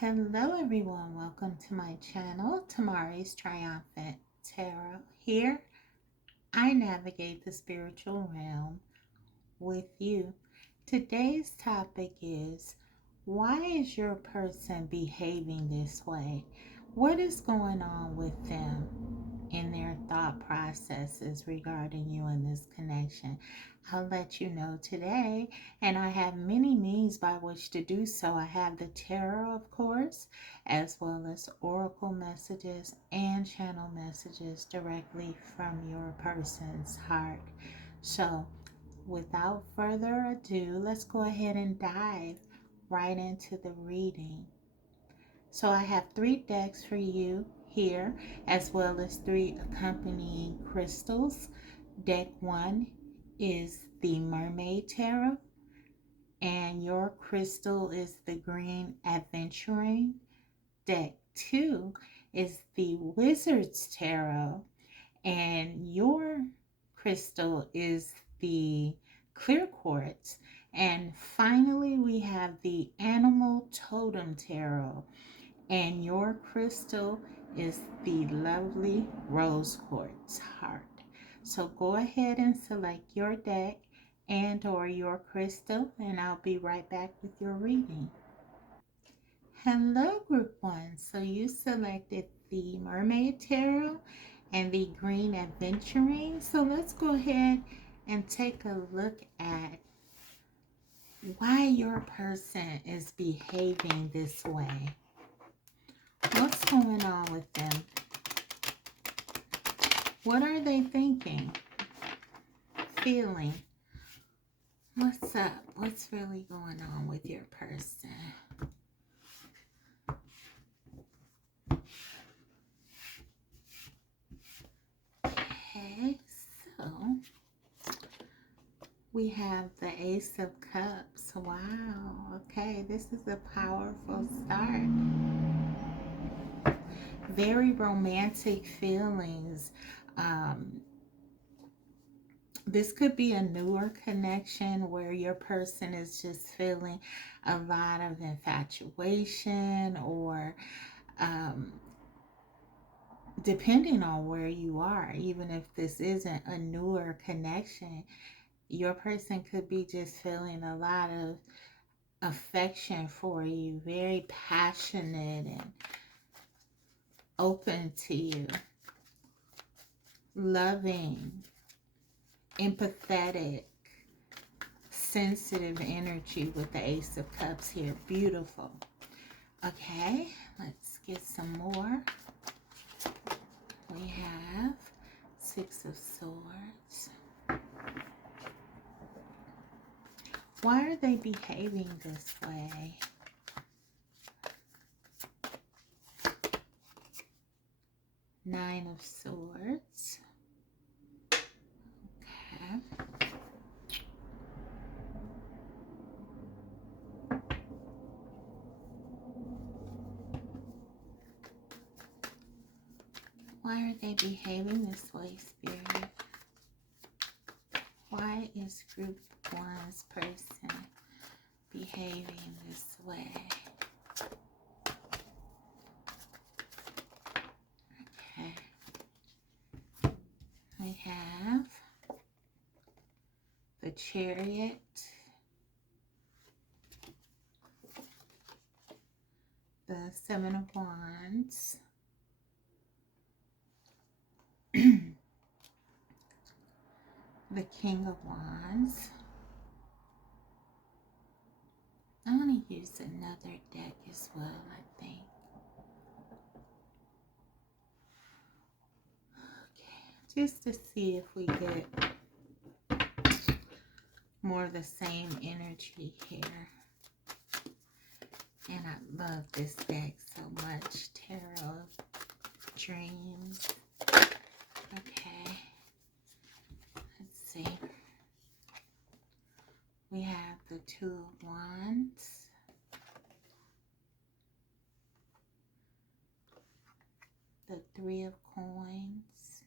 Hello everyone, welcome to my channel, Tamari's Triumphant Tarot. Here, I navigate the spiritual realm with you. Today's topic is, why is your person behaving this way? What is going on with them in their thought processes regarding you in this connection? I'll let you know today, and I have many means by which to do so. I have the tarot, of course, as well as oracle messages and channel messages directly from your person's heart. So, without further ado, let's go ahead and dive right into the reading. So I have 3 decks for you here, as well as 3 accompanying crystals. Deck 1 is the Mermaid Tarot, and your crystal is the Green Adventuring. Deck 2 is the Wizard's Tarot, and your crystal is the Clear Quartz. And finally, we have the Animal Totem Tarot, and your crystal is the lovely Rose Quartz Heart. So go ahead and select your deck and or your crystal, and I'll be right back with your reading. Hello, Group 1. So you selected the Mermaid Tarot and the Green Adventuring. So let's go ahead and take a look at why your person is behaving this way. What's going on with them? What are they thinking? Feeling? What's up? What's really going on with your person? Okay, so we have the Ace of Cups. Wow. Okay, this is a powerful start. Very romantic feelings. This could be a newer connection where your person is just feeling a lot of infatuation, or depending on where you are, even if this isn't a newer connection, your person could be just feeling a lot of affection for you, very passionate and open to you, loving, empathetic, sensitive energy with the Ace of Cups here. Beautiful. Okay, let's get some more. We have Six of Swords. Why are they behaving this way? Nine of Swords. Okay. Why are they behaving this way, Spirit? Why is Group 1's person behaving this way? Okay. We have the Chariot, the Seven of Wands, the King of Wands. I want to use another deck as well, I think. Okay, just to see if we get more of the same energy here. And I love this deck so much. Tarot of Dreams. Okay. Let's see. We have the Two of Wands. The Three of Coins.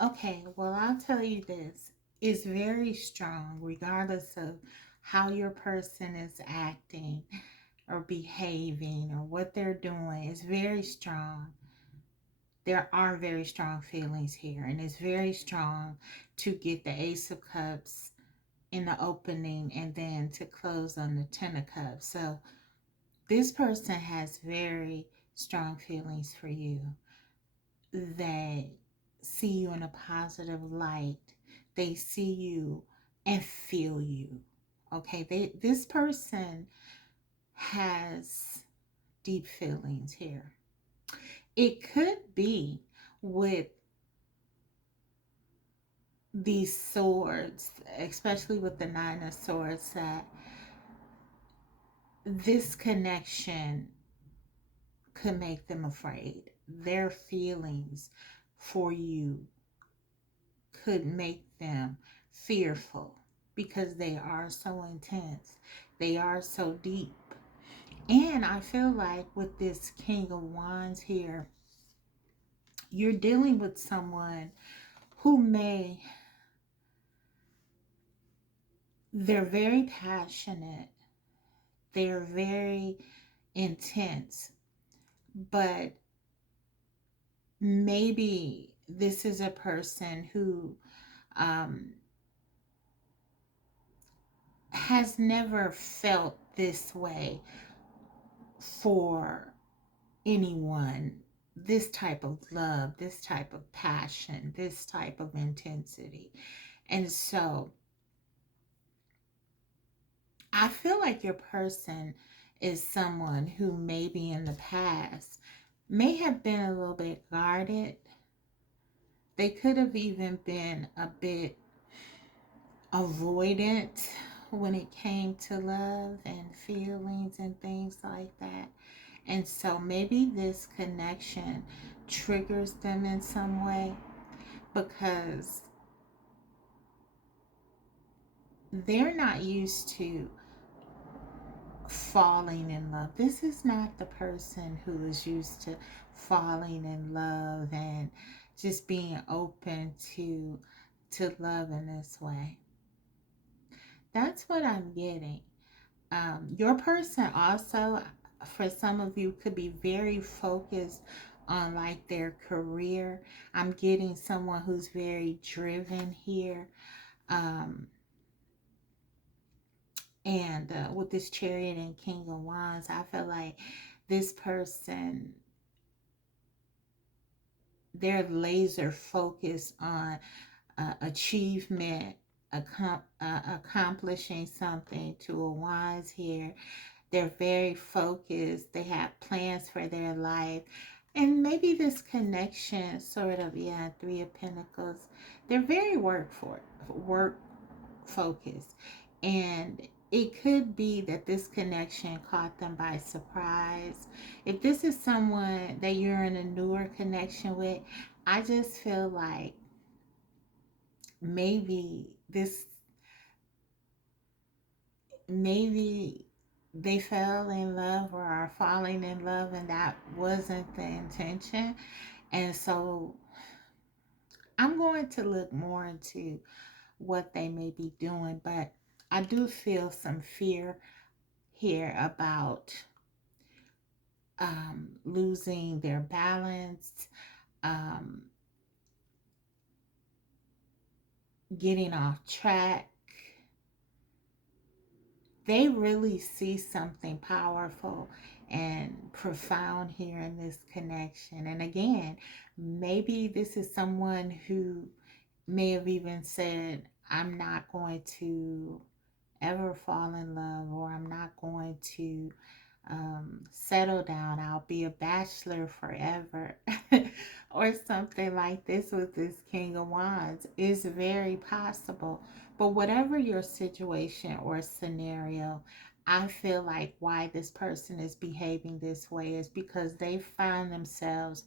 Okay, well, I'll tell you this. It's very strong, regardless of how your person is acting or behaving or what they're doing. It's very strong. There are very strong feelings here, and it's very strong to get the Ace of Cups in the opening and then to close on the Ten of Cups. So this person has very strong feelings for you. They see you in a positive light. They see you and feel you. Okay, this person has deep feelings here. It could be with these swords, especially with the Nine of Swords, that this connection could make them afraid. Their feelings for you could make them fearful because they are so intense. They are so deep. And I feel like with this King of Wands here, you're dealing with someone who they're very passionate, they're very intense, but maybe this is a person who um, has never felt this way for anyone. This type of love, this type of passion, this type of intensity. And so I feel like your person is someone who maybe in the past may have been a little bit guarded. They could have even been a bit avoidant when it came to love and feelings and things like that. And so maybe this connection triggers them in some way because they're not used to falling in love. This is not the person who is used to falling in love and just being open to love in this way. That's what I'm getting. Your person also, for some of you, could be very focused on like their career. I'm getting someone who's very driven here. Um, and with this Chariot and King of Wands, I feel like this person, they're laser focused on achievement, accomplishing something. Two of Wands here. They're very focused. They have plans for their life. And maybe this connection, sort of, yeah, Three of Pentacles. They're very work focused. And it could be that this connection caught them by surprise. If this is someone that you're in a newer connection with, I just feel like maybe maybe they fell in love or are falling in love and that wasn't the intention. And so I'm going to look more into what they may be doing, but I do feel some fear here about losing their balance, um, getting off track. They really see something powerful and profound here in this connection. And again, maybe this is someone who may have even said, I'm not going to ever fall in love, or I'm not going to settle down. I'll be a bachelor forever, or something like this with this King of Wands is very possible. But whatever your situation or scenario, I feel like why this person is behaving this way is because they find themselves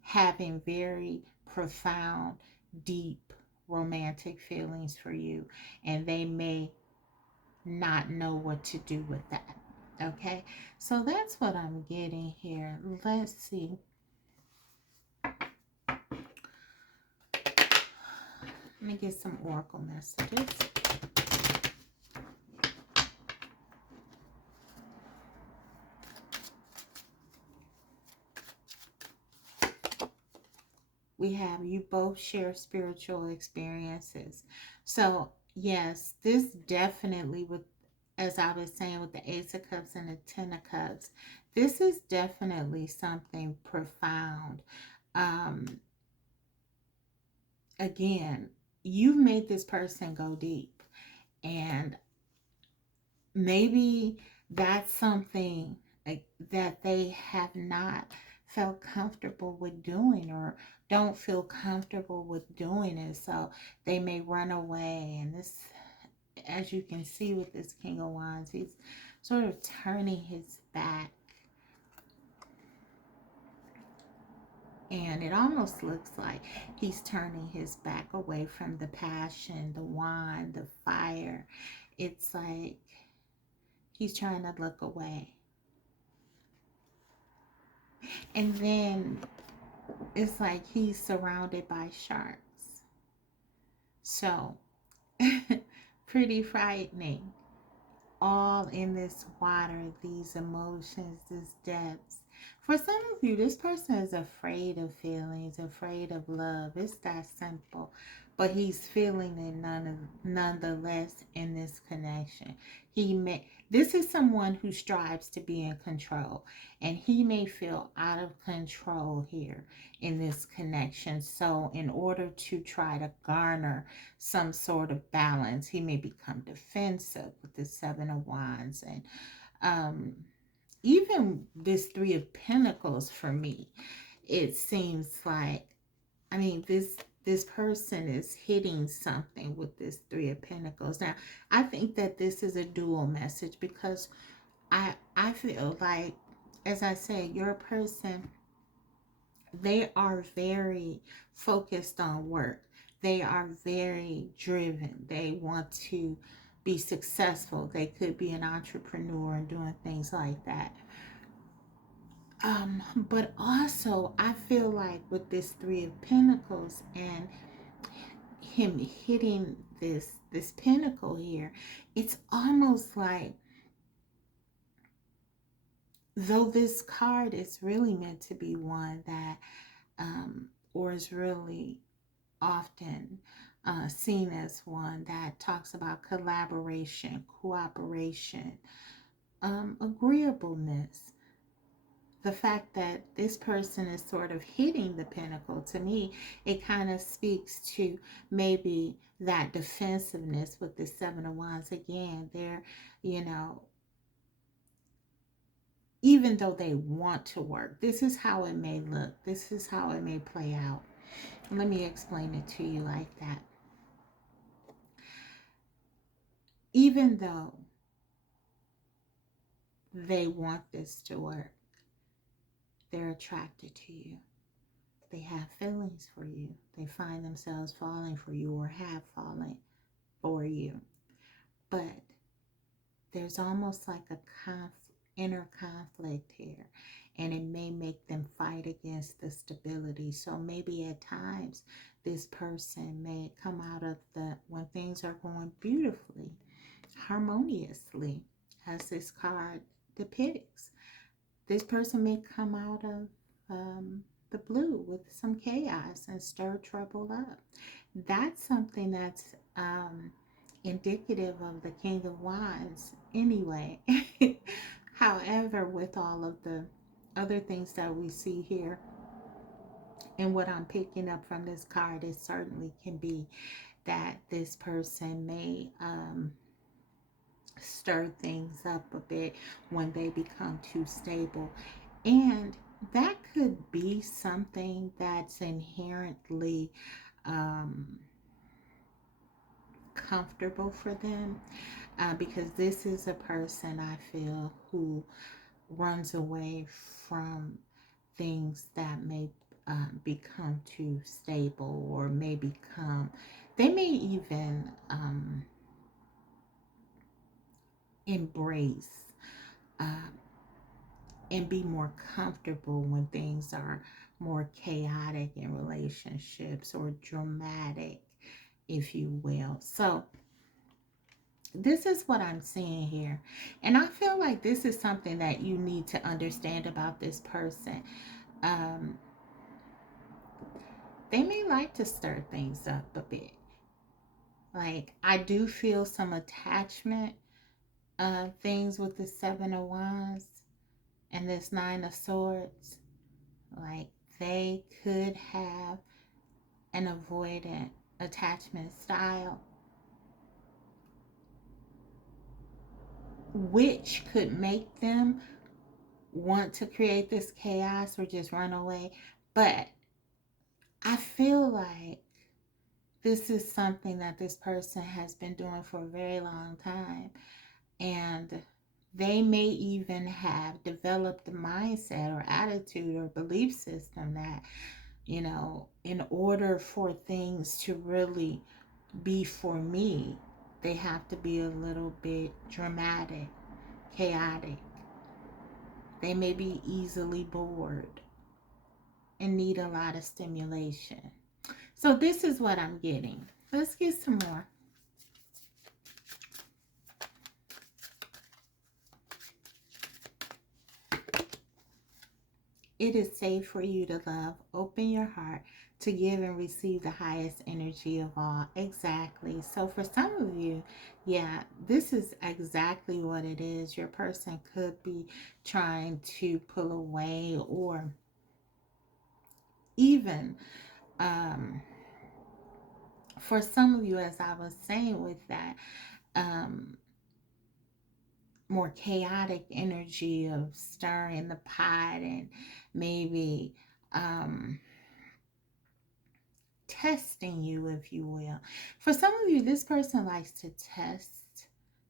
having very profound, deep romantic feelings for you, and they may not know what to do with that. Okay, so that's what I'm getting here. Let's see. Let me get some oracle messages. We have you both share spiritual experiences. So, yes, this definitely with, as I was saying, with the Ace of Cups and the Ten of Cups, this is definitely something profound. Um, Again, you've made this person go deep, and maybe that's something like that they have not felt comfortable with doing, or don't feel comfortable with doing it, so they may run away. And this, as you can see with this King of Wands, he's sort of turning his back, and it almost looks like he's turning his back away from the passion, the wand, the fire. It's like he's trying to look away. And then it's like he's surrounded by sharks. So, pretty frightening. All in this water, these emotions, this depths. For some of you, this person is afraid of feelings, afraid of love. It's that simple. But he's feeling it nonetheless in this connection. This is someone who strives to be in control, and he may feel out of control here in this connection. So, in order to try to garner some sort of balance, he may become defensive with the Seven of Wands. And um, even this Three of Pentacles, for me, it seems like, I mean, this person is hitting something with this Three of Pentacles. Now, I think that this is a dual message, because I feel like, as I say, your person, they are very focused on work. They are very driven. They want to be successful. They could be an entrepreneur and doing things like that. But also, I feel like with this Three of Pentacles and him hitting this pinnacle here, it's almost like, though this card is really meant to be one that, or is really often seen as one that talks about collaboration, cooperation, agreeableness. The fact that this person is sort of hitting the pinnacle, to me, it kind of speaks to maybe that defensiveness with the Seven of Wands. Again, they're, you know, even though they want to work, this is how it may look, this is how it may play out. Let me explain it to you like that. Even though they want this to work, they're attracted to you. They have feelings for you. They find themselves falling for you, or have fallen for you. But there's almost like a inner conflict here, and it may make them fight against the stability. So maybe at times this person may come out of when things are going beautifully, harmoniously, as this card depicts. This person may come out of the blue with some chaos and stir trouble up. That's something that's indicative of the King of Wands anyway. However, with all of the other things that we see here, and what I'm picking up from this card, it certainly can be that this person may stir things up a bit when they become too stable. And that could be something that's inherently comfortable for them, because this is a person, I feel, who runs away from things that may become too stable, or may become, they may even embrace and be more comfortable when things are more chaotic in relationships or dramatic if you will. So this is what I'm seeing here. And I feel like this is something that you need to understand about this person. Um, they may like to stir things up a bit. Like, I do feel some attachment things with the Seven of Wands and this Nine of Swords. Like, they could have an avoidant attachment style, which could make them want to create this chaos or just run away. But I feel like this is something that this person has been doing for a very long time. And they may even have developed the mindset or attitude or belief system that, in order for things to really be for me, they have to be a little bit dramatic, chaotic. They may be easily bored and need a lot of stimulation. So this is what I'm getting. Let's get some more. It is safe for you to love. Open your heart to give and receive the highest energy of all. Exactly. So for some of you, yeah, this is exactly what it is. Your person could be trying to pull away, or even for some of you, as I was saying with that, more chaotic energy of stirring the pot and maybe testing you, if you will. For some of you, this person likes to test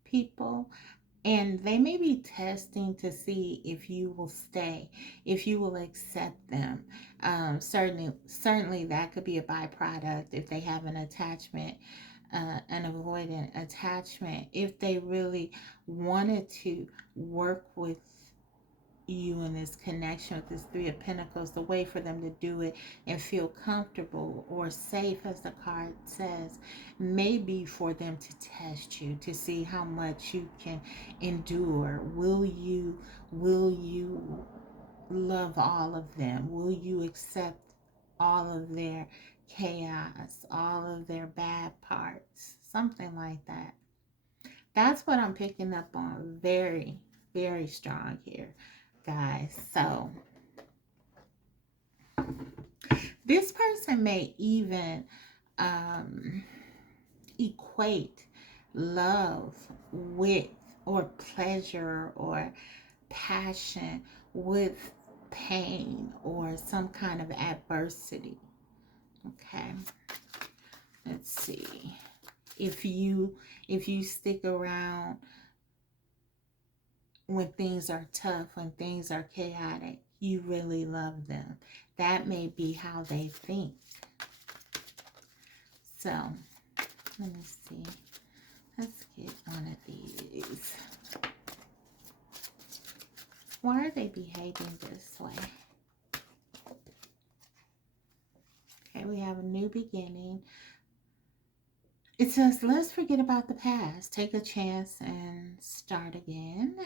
people, and they may be testing to see if you will stay, if you will accept them. Certainly that could be a byproduct if they have an attachment, an avoidant attachment. If they really wanted to work with you in this connection with this Three of Pentacles, the way for them to do it and feel comfortable or safe, as the card says, may be for them to test you, to see how much you can endure. Will you love all of them? Will you accept all of their chaos, all of their bad parts? Something like that. That's what I'm picking up on very, very strong here, guys. So this person may even equate love with, or pleasure or passion with, pain or some kind of adversity. Okay, let's see. If you stick around when things are tough, when things are chaotic, you really love them. That may be how they think. So, let me see. Let's get one of these. Why are they behaving this way? Okay, we have a new beginning. It says, let's forget about the past. Take a chance and start again.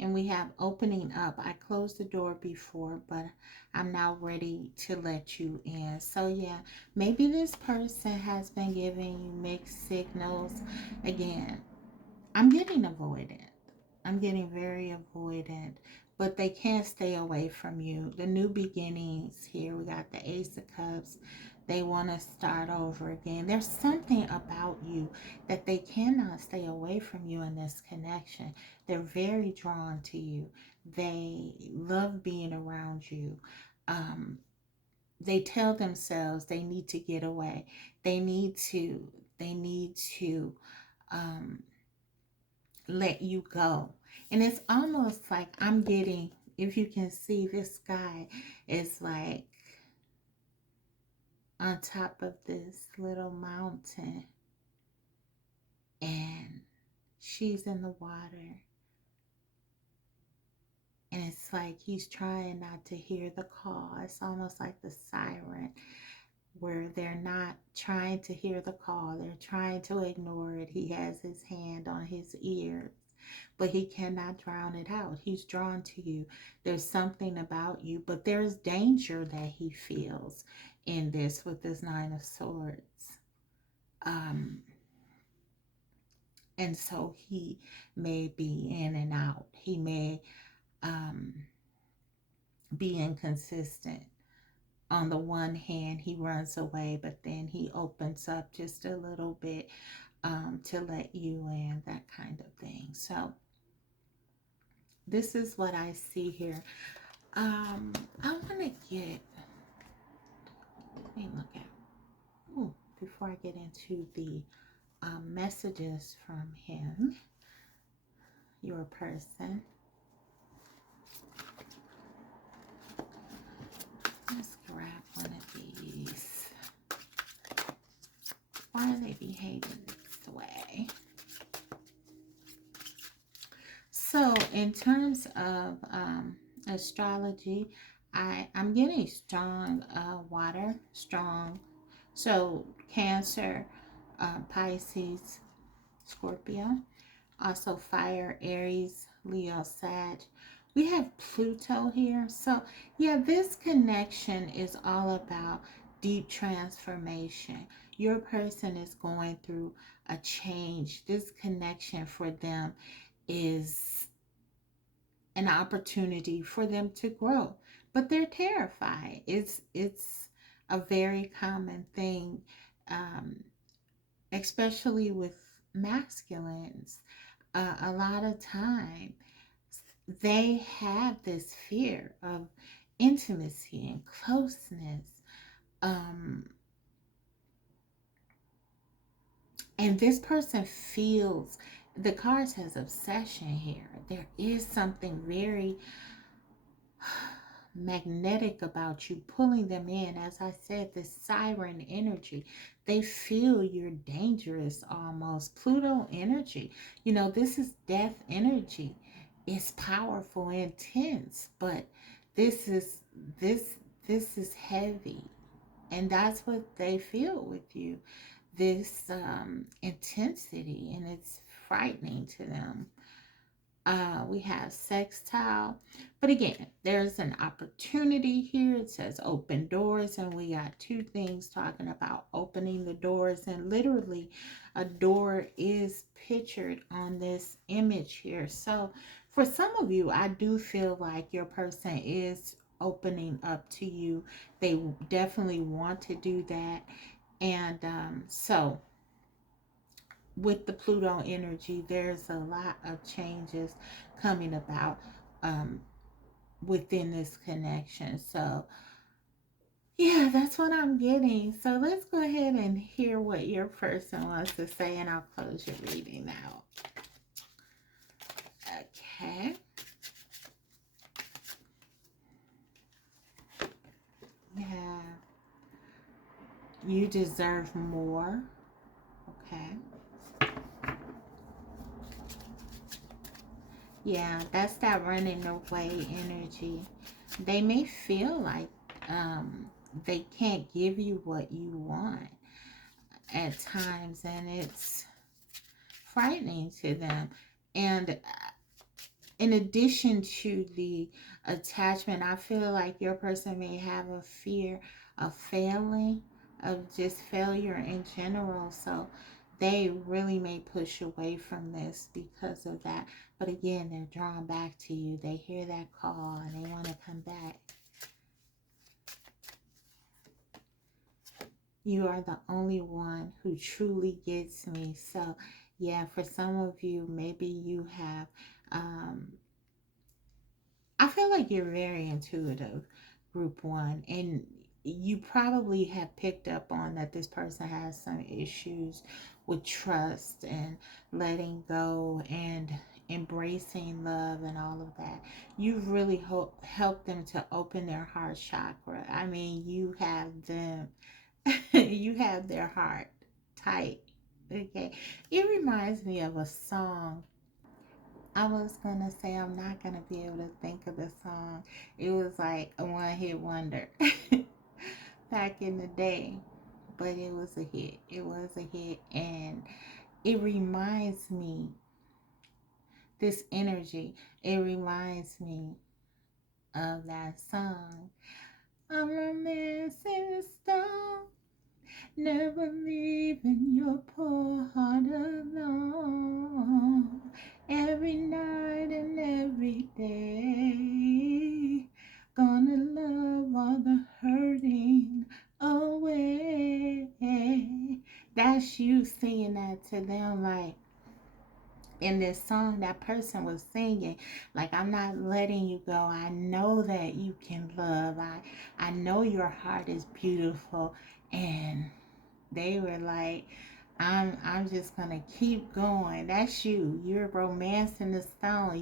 And we have opening up. I closed the door before, but I'm now ready to let you in. So yeah, maybe this person has been giving you mixed signals. Again, I'm getting avoidant. I'm getting very avoidant, but they can't stay away from you. The new beginnings here, we got the Ace of Cups. They want to start over again. There's something about you that they cannot stay away from you in this connection. They're very drawn to you. They love being around you. They tell themselves they need to get away. They need to let you go. And it's almost like I'm getting, if you can see, this guy is like on top of this little mountain, and she's in the water, and it's like he's trying not to hear the call. It's almost like the siren. where they're not trying to hear the call, they're trying to ignore it. He has his hand on his ears, but he cannot drown it out. He's drawn to you. There's something about you, but there's danger that he feels in this with this Nine of Swords. Um, and so he may be in and out. He may um, be inconsistent. On the one hand, he runs away, but then he opens up just a little bit to let you in, that kind of thing. So this is what I see here. I want to get, let me look at, ooh, before I get into the messages from him, your person. Let's grab one of these. Why are they behaving this way? So in terms of astrology, I'm getting strong water, strong. So Cancer, Pisces, Scorpio. Also fire, Aries, Leo, Sag. We have Pluto here. So yeah, this connection is all about deep transformation. Your person is going through a change. This connection for them is an opportunity for them to grow, but they're terrified. It's a very common thing, um, especially with masculines. A lot of time they have this fear of intimacy and closeness. Um, and this person feels, the card says obsession here. There is something very magnetic about you, pulling them in. As I said, this siren energy, they feel you're dangerous almost. Pluto energy, you know, this is death energy. It's powerful, intense, but this is this this is heavy, and that's what they feel with you, this intensity, and it's frightening to them. We have sextile, but again, there's an opportunity here. It says open doors, and we got two things talking about opening the doors, and literally a door is pictured on this image here. So for some of you, I do feel like your person is opening up to you. They definitely want to do that. And so with the Pluto energy, there's a lot of changes coming about um, within this connection. So, yeah, that's what I'm getting. So, let's go ahead and hear what your person wants to say, and I'll close your reading now. Okay. Yeah. You deserve more. Okay. Yeah, that's that running away energy. They may feel like they can't give you what you want at times, and it's frightening to them. And in addition to the attachment, I feel like your person may have a fear of failing, of just failure in general. So they really may push away from this because of that. But again, they're drawn back to you. They hear that call and they want to come back. You are the only one who truly gets me. So yeah, for some of you, maybe you have I feel like you're very intuitive, group one, and you probably have picked up on that this person has some issues with trust and letting go and embracing love and all of that. You've really helped them to open their heart chakra. I mean, you have them, you have their heart tight. Okay. It reminds me of a song. I was gonna say I'm not gonna be able to think of the song. It was like a one hit wonder. back in the day, but it was a hit. It was a hit, and it reminds me, this energy, it reminds me of that song. I'm a mess in a stone, never leaving your poor heart alone. Every night and every day, gonna love all the hurting away. That's you singing that to them, like in this song that person was singing, like, I'm not letting you go. I know that you can love. I know your heart is beautiful. And they were like, I'm just gonna keep going. That's you. You're romancing the stone.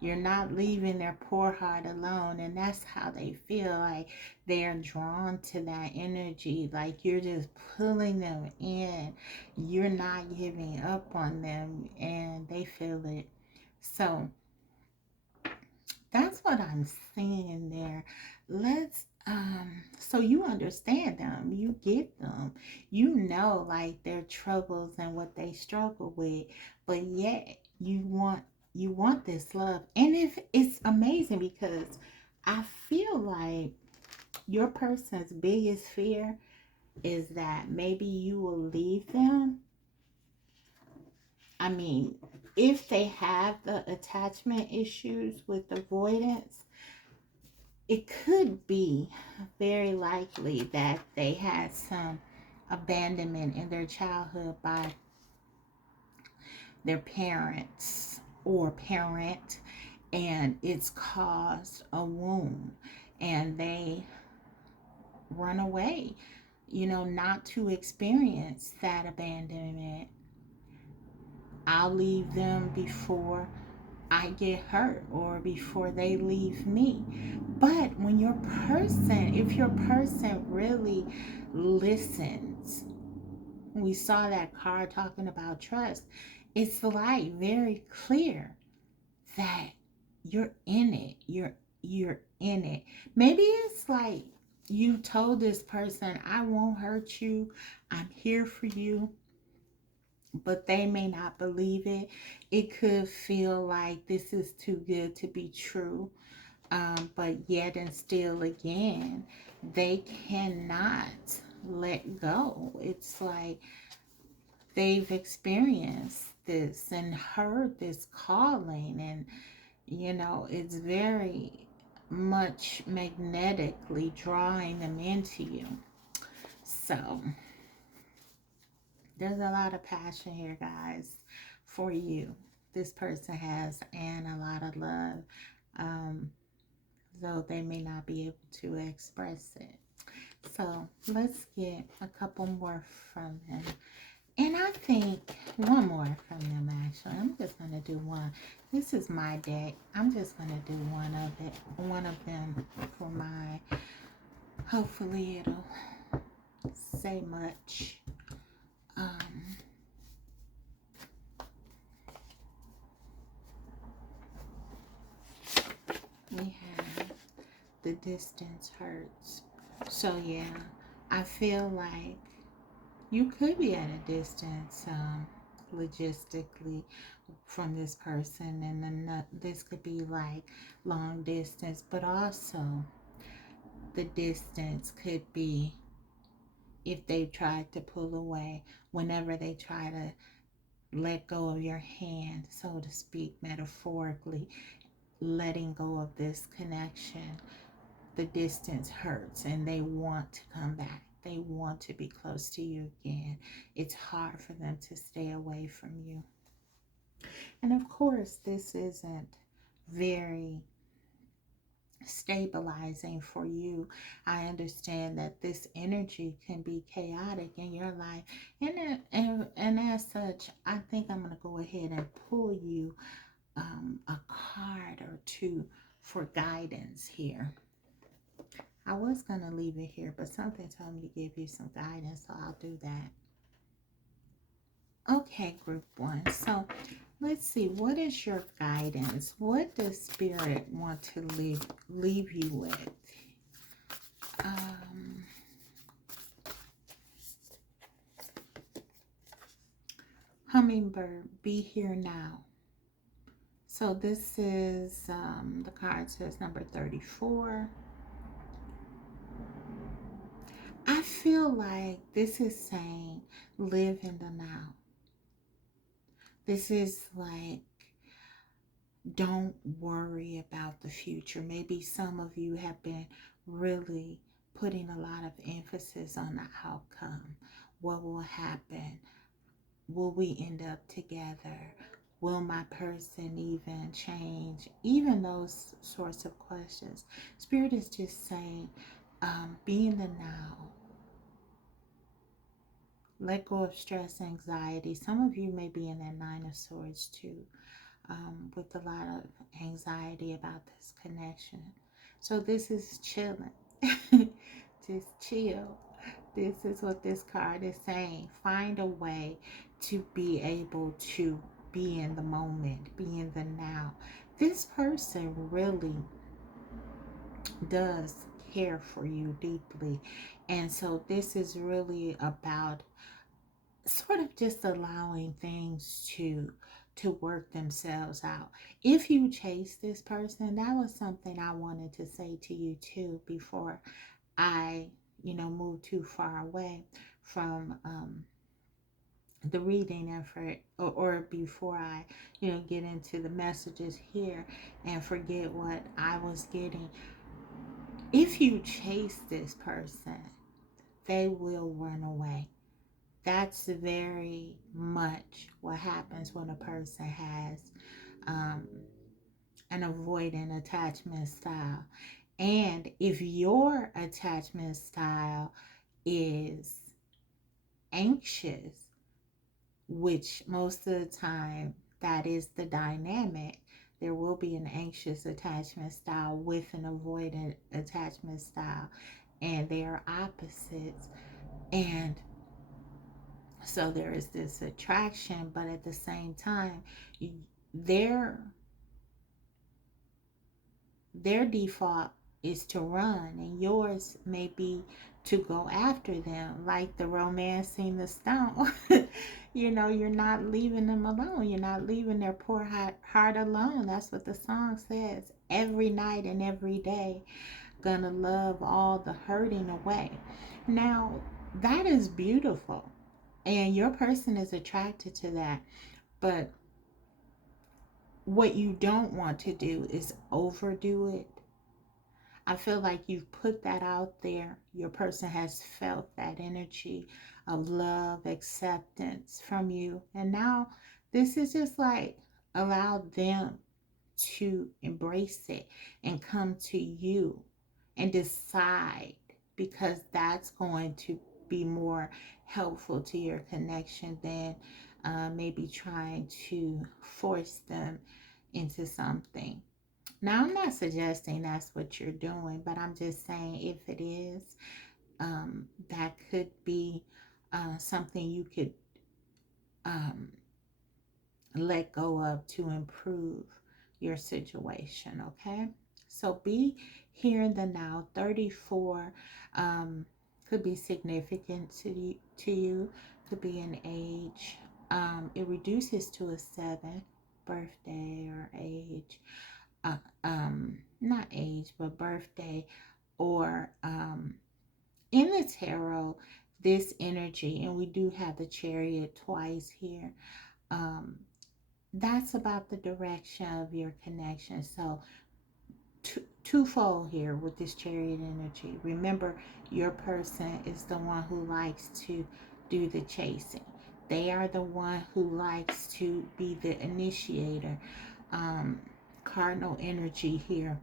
You're not leaving their poor heart alone. And that's how they feel, like they're drawn to that energy. Like you're just pulling them in. You're not giving up on them, and they feel it. So that's what I'm saying there. Let's so you understand them, you get them, you know, like their troubles and what they struggle with, but yet you want this love. And if it's amazing, because I feel like your person's biggest fear is that maybe you will leave them. I mean, if they have the attachment issues with avoidance, it could be very likely that they had some abandonment in their childhood by their parents or parent, and it's caused a wound, and they run away, not to experience that abandonment. I'll leave them before I get hurt or before they leave me. But when if your person really listens, we saw that card talking about trust, it's like very clear that you're in it. You're in it. Maybe it's like you told this person, I won't hurt you. I'm here for you, but they may not believe it. It could feel like this is too good to be true. But yet and still again, they cannot let go. It's like they've experienced this and heard this calling, and it's very much magnetically drawing them into you. So there's a lot of passion here, guys, for you. This person has, and a lot of love, though they may not be able to express it. So let's get a couple more from them. And I think one more from them, actually. I'm just going to do one. This is my deck. I'm just going to do one of them for my, hopefully it'll say much. We have the distance hurts. So yeah, I feel like you could be at a distance, logistically, from this person, and then this could be like long distance, but also the distance could be if they tried to pull away, whenever they try to let go of your hand, so to speak, metaphorically, letting go of this connection, the distance hurts and they want to come back. They want to be close to you again. It's hard for them to stay away from you. And of course, this isn't very stabilizing for you. I understand that this energy can be chaotic in your life. And as such, I think I'm going to go ahead and pull you a card or two for guidance here. I was going to leave it here, but something told me to give you some guidance, so I'll do that. Okay, group one. So let's see, what is your guidance? What does Spirit want to leave you with? Hummingbird, be here now. So this is, the card says number 34. I feel like this is saying live in the now. This is like, don't worry about the future. Maybe some of you have been really putting a lot of emphasis on the outcome. What will happen? Will we end up together? Will my person even change? Even those sorts of questions. Spirit is just saying, be in the now. Let go of stress, anxiety. Some of you may be in that Nine of Swords too, with a lot of anxiety about this connection. So this is chilling. Just chill. This is what this card is saying. Find a way to be able to be in the moment, be in the now. This person really does care for you deeply. And so this is really about sort of just allowing things to work themselves out. If you chase this person, that was something I wanted to say to you too before I, move too far away from the reading effort, or before I, get into the messages here and forget what I was getting. If you chase this person, they will run away. That's very much what happens when a person has um, an avoidant attachment style. And if your attachment style is anxious, which most of the time that is the dynamic, there will be an anxious attachment style with an avoidant attachment style, and they are opposites. And so there is this attraction, but at the same time, their their default is to run, and yours may be to go after them, like the romancing the stone. You're not leaving them alone. You're not leaving their poor heart alone. That's what the song says. Every night and every day, gonna love all the hurting away. Now, that is beautiful, and your person is attracted to that. But what you don't want to do is overdo it. I feel like you've put that out there. Your person has felt that energy of love, acceptance from you. And now this is just like, allow them to embrace it and come to you and decide, because that's going to be more helpful to your connection than maybe trying to force them into something. Now, I'm not suggesting that's what you're doing, but I'm just saying, if it is, that could be something you could um, let go of to improve your situation, okay? So be here in the now. 34 could be significant to you, could be an age. It reduces to a 7 birthday or age. Not age, but birthday, or in the tarot, this energy, and we do have the Chariot twice here. Um, that's about the direction of your connection. So twofold here with this Chariot energy. Remember, your person is the one who likes to do the chasing. They are the one who likes to be the initiator. Cardinal energy here.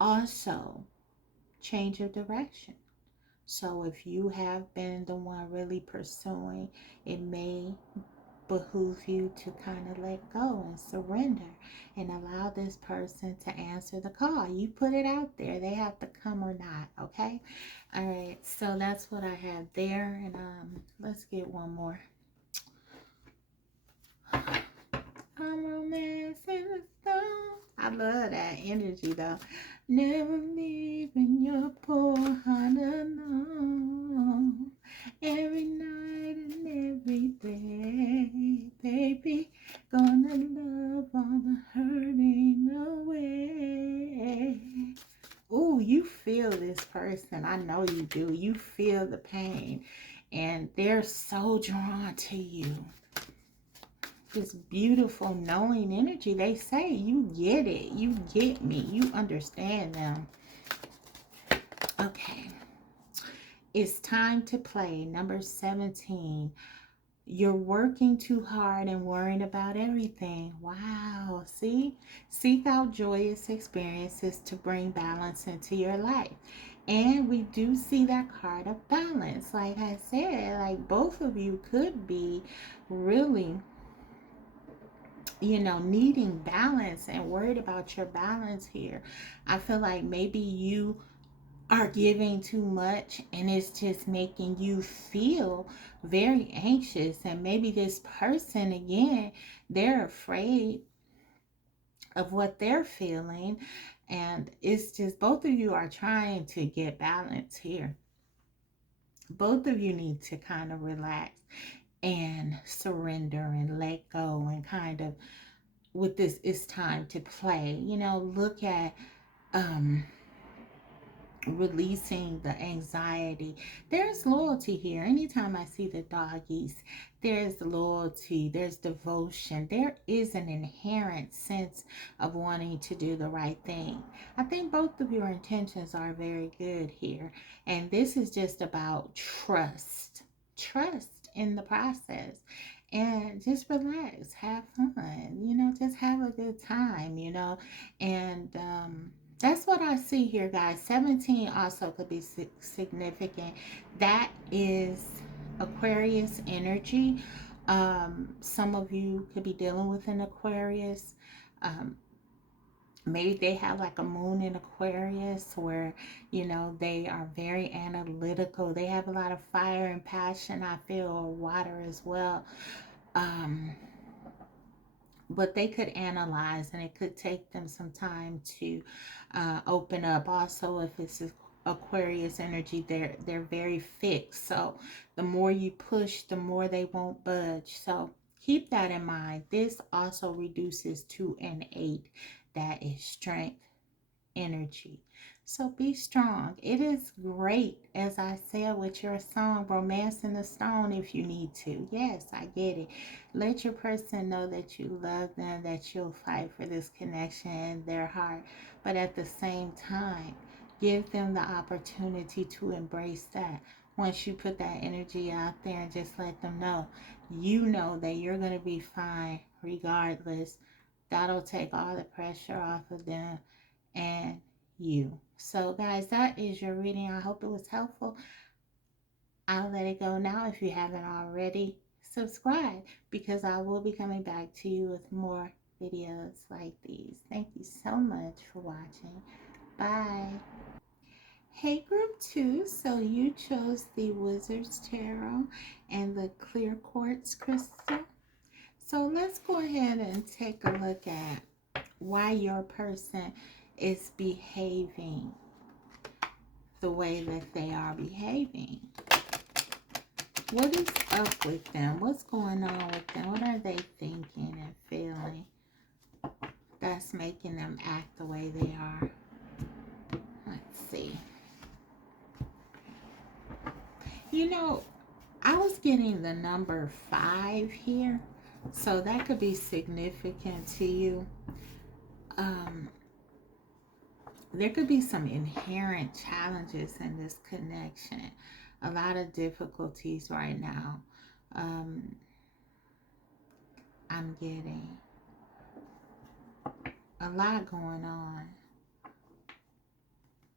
Also, change of direction. So if you have been the one really pursuing, it may behoove you to kind of let go and surrender and allow this person to answer the call. You put it out there. They have to come or not, okay? All right, so that's what I have there. And let's get one more. I'm romancing the stone. I love that energy though. Never leaving your poor heart alone. Every night and you feel this person. I know you do. You feel the pain. And they're so drawn to you. This beautiful knowing energy. They say you get it. You get me. You understand them. Okay. It's time to play. Number 17. You're working too hard and worrying about everything. Wow. See? Seek out joyous experiences to bring balance into your life. And we do see that card of balance. Like I said, like both of you could be really, needing balance and worried about your balance here. I feel like maybe you are giving too much and it's just making you feel very anxious. And maybe this person, again, they're afraid of what they're feeling. And it's just both of you are trying to get balance here. Both of you need to kind of relax and surrender and let go and kind of, with this, it's time to play. Look at releasing the anxiety. There's loyalty here. Anytime I see the doggies, there's loyalty, there's devotion, there is an inherent sense of wanting to do the right thing. I think both of your intentions are very good here, and this is just about trust in the process. And just relax, have fun, just have a good time, and that's what I see here, guys. 17 also could be significant. That is Aquarius energy. Some of you could be dealing with an Aquarius. Um, Maybe they have like a moon in Aquarius where, they are very analytical. They have a lot of fire and passion, I feel, or water as well. But they could analyze, and it could take them some time to open up. Also, if it's Aquarius energy, they're very fixed. So the more you push, the more they won't budge. So keep that in mind. This also reduces to an 8. That is strength energy. So be strong. It is great, as I said with your song, Romancing the Stone, if you need to. Yes, I get it. Let your person know that you love them, that you'll fight for this connection in their heart. But at the same time, give them the opportunity to embrace that. Once you put that energy out there and just let them know, that you're going to be fine regardless. That'll take all the pressure off of them and you. So guys, that is your reading. I hope it was helpful. I'll let it go now. If you haven't already, subscribe, because I will be coming back to you with more videos like these. Thank you so much for watching. Bye. Hey group 2, so you chose the Wizard's Tarot and the clear quartz crystal. So let's go ahead and take a look at why your person is behaving the way that they are behaving. What is up with them? What's going on with them? What are they thinking and feeling that's making them act the way they are? Let's see. I was getting the number 5 here, so that could be significant to you. There could be some inherent challenges in this connection. A lot of difficulties right now. I'm getting a lot going on.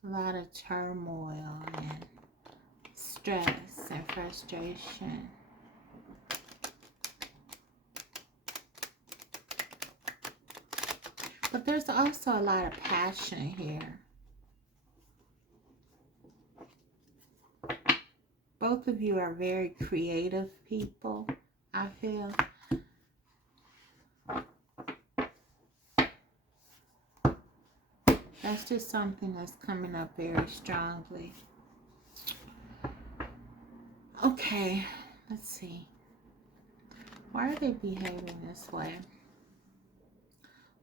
A lot of turmoil and stress and frustration. But there's also a lot of passion here. Both of you are very creative people, I feel. That's just something that's coming up very strongly. Okay, let's see. Why are they behaving this way?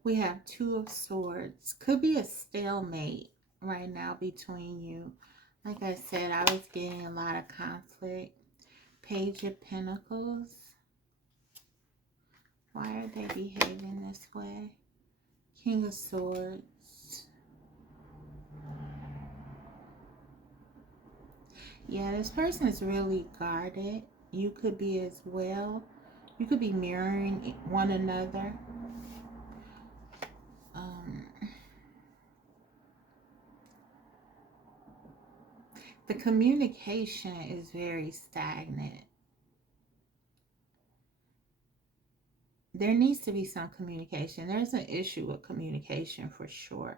We have 2 of Swords. Could be a stalemate right now between you. Like I said, I was getting a lot of conflict. Page of Pentacles. Why are they behaving this way? King of Swords. Yeah, this person is really guarded. You could be as well. You could be mirroring one another. The communication is very stagnant. There needs to be some communication. There's an issue with communication for sure.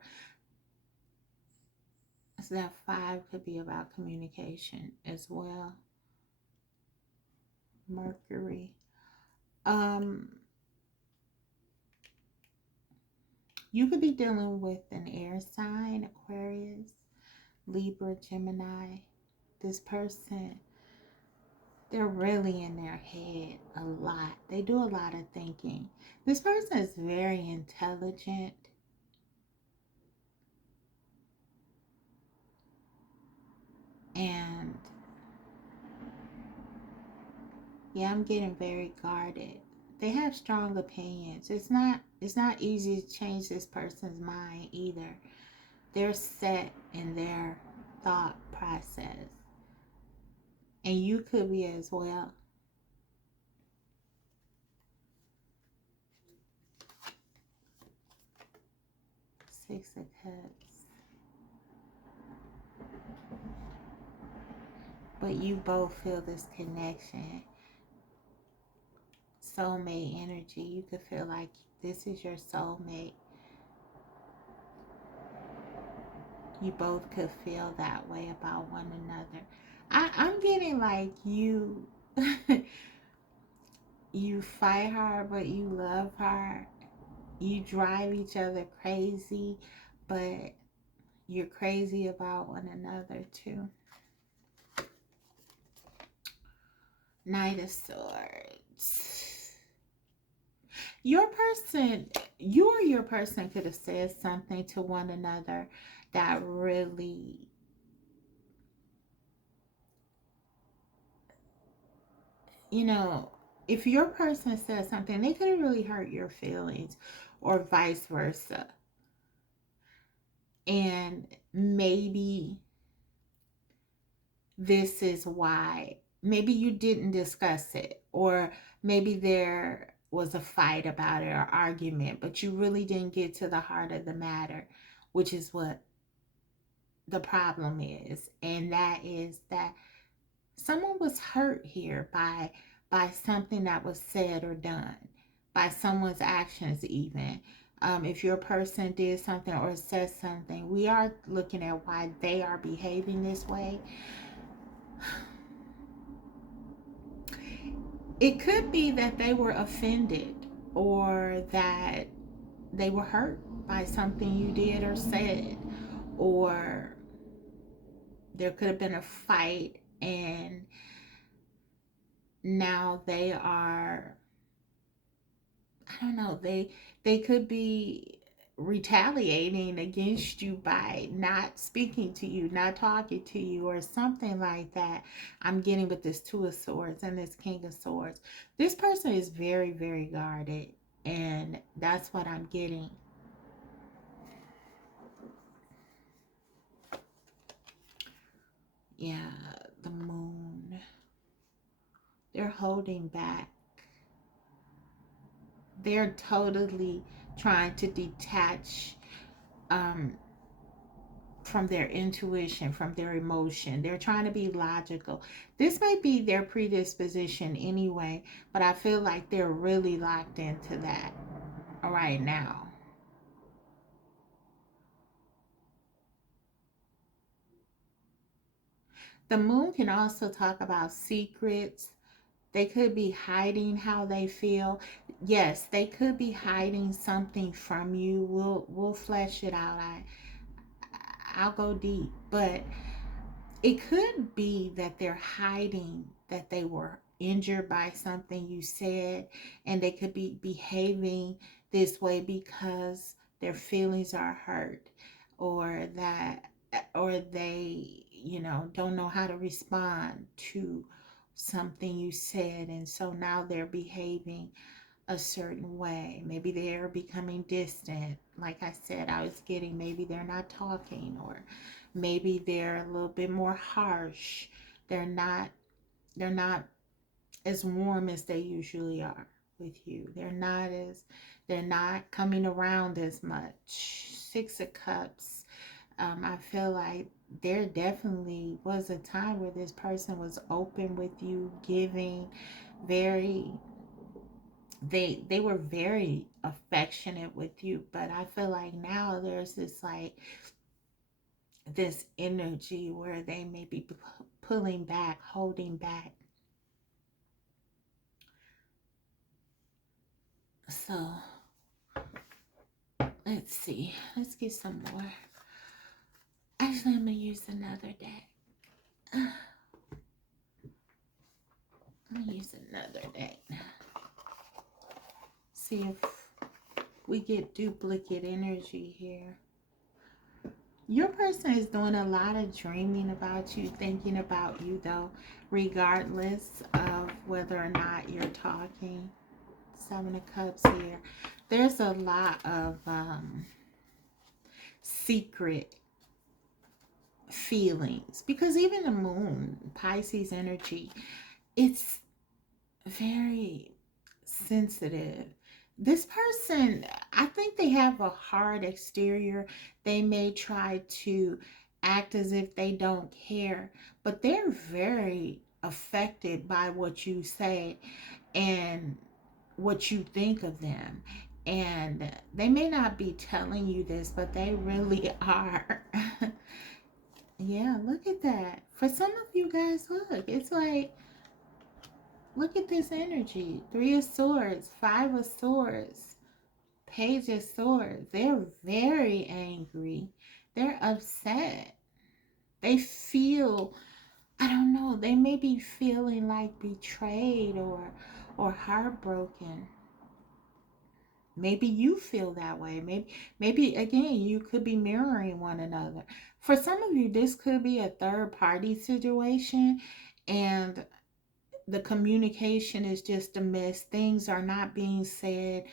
So that 5 could be about communication as well. Mercury. You could be dealing with an air sign, Aquarius, Libra, Gemini. This person, they're really in their head a lot. They do a lot of thinking. This person is very intelligent. And yeah, I'm getting very guarded. They have strong opinions. It's not easy to change this person's mind either. They're set in their thought process. And you could be as well. Six of Cups. But you both feel this connection. Soulmate energy. You could feel like this is your soulmate. You both could feel that way about one another. I'm getting like you you fight hard, but you love hard. You drive each other crazy, but you're crazy about one another too. Knight of Swords. You or your person could have said something to one another that really, if your person said something, they could have really hurt your feelings or vice versa. And maybe this is why. Maybe you didn't discuss it, or maybe there was a fight about it or argument, but you really didn't get to the heart of the matter, which is what the problem is. And that is that someone was hurt here by something that was said or done, by someone's actions even. If your person did something or said something, we are looking at why they are behaving this way. It could be that they were offended or that they were hurt by something you did or said, or there could have been a fight and now they are, I don't know, they could be retaliating against you by not speaking to you, not talking to you, or something like that. I'm getting with this Two of Swords and this King of Swords. This person is very, very guarded, and that's what I'm getting. Yeah, the Moon. They're holding back. They're totally trying to detach from their intuition, from their emotion. They're trying to be logical. This may be their predisposition anyway, but I feel like they're really locked into that right now. The Moon can also talk about secrets. They could be hiding how they feel. Yes, they could be hiding something from you. We'll flesh it out. I'll go deep, but it could be that they're hiding that they were injured by something you said, and they could be behaving this way because their feelings are hurt, or that, or they, don't know how to respond to something you said, and so now they're behaving a certain way. Maybe they're becoming distant. Like I said, I was getting, maybe they're not talking, or maybe they're a little bit more harsh. They're not they're not as warm as they usually are with you. They're not coming around as much. Six of Cups. I feel like there definitely was a time where this person was open with you, giving, very, they were very affectionate with you, but I feel like now there's this, like, this energy where they may be pulling back, holding back. So let's see. Let's get some more. Actually, I'm gonna use another deck. I'm gonna use another deck. See if we get duplicate energy here. Your person is doing a lot of dreaming about you, thinking about you, though, regardless of whether or not you're talking. Seven of Cups here. There's a lot of secret feelings, because even the moon, Pisces energy, it's very sensitive. This person, I think they have a hard exterior. They may try to act as if they don't care, but they're very affected by what you say and what you think of them. And they may not be telling you this, but they really are. Yeah, look at that. For some of you guys, look, it's like, look at this energy. Three of Swords, Five of Swords, Page of Swords. They're very angry. They're upset. They feel, I don't know, they may be feeling like betrayed or heartbroken. Maybe you feel that way. Maybe again, you could be mirroring one another. For some of you, this could be a third party situation, and the communication is just a mess. Things are not being said.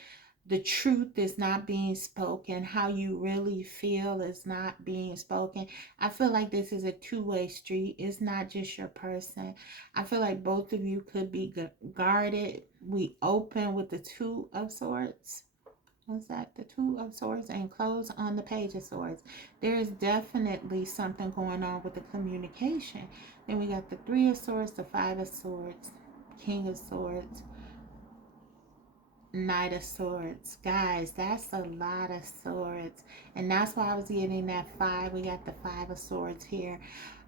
The truth is not being spoken. How you really feel is not being spoken. I feel like this is a two-way street. It's not just your person. I feel like both of you could be guarded. We open with the Two of Swords. What's that? The Two of Swords, and close on the Page of Swords. There is definitely something going on with the communication. Then we got the Three of Swords, the Five of Swords, King of Swords, Knight of Swords. Guys, that's a lot of swords. And that's why I was getting that five. We got the Five of Swords here.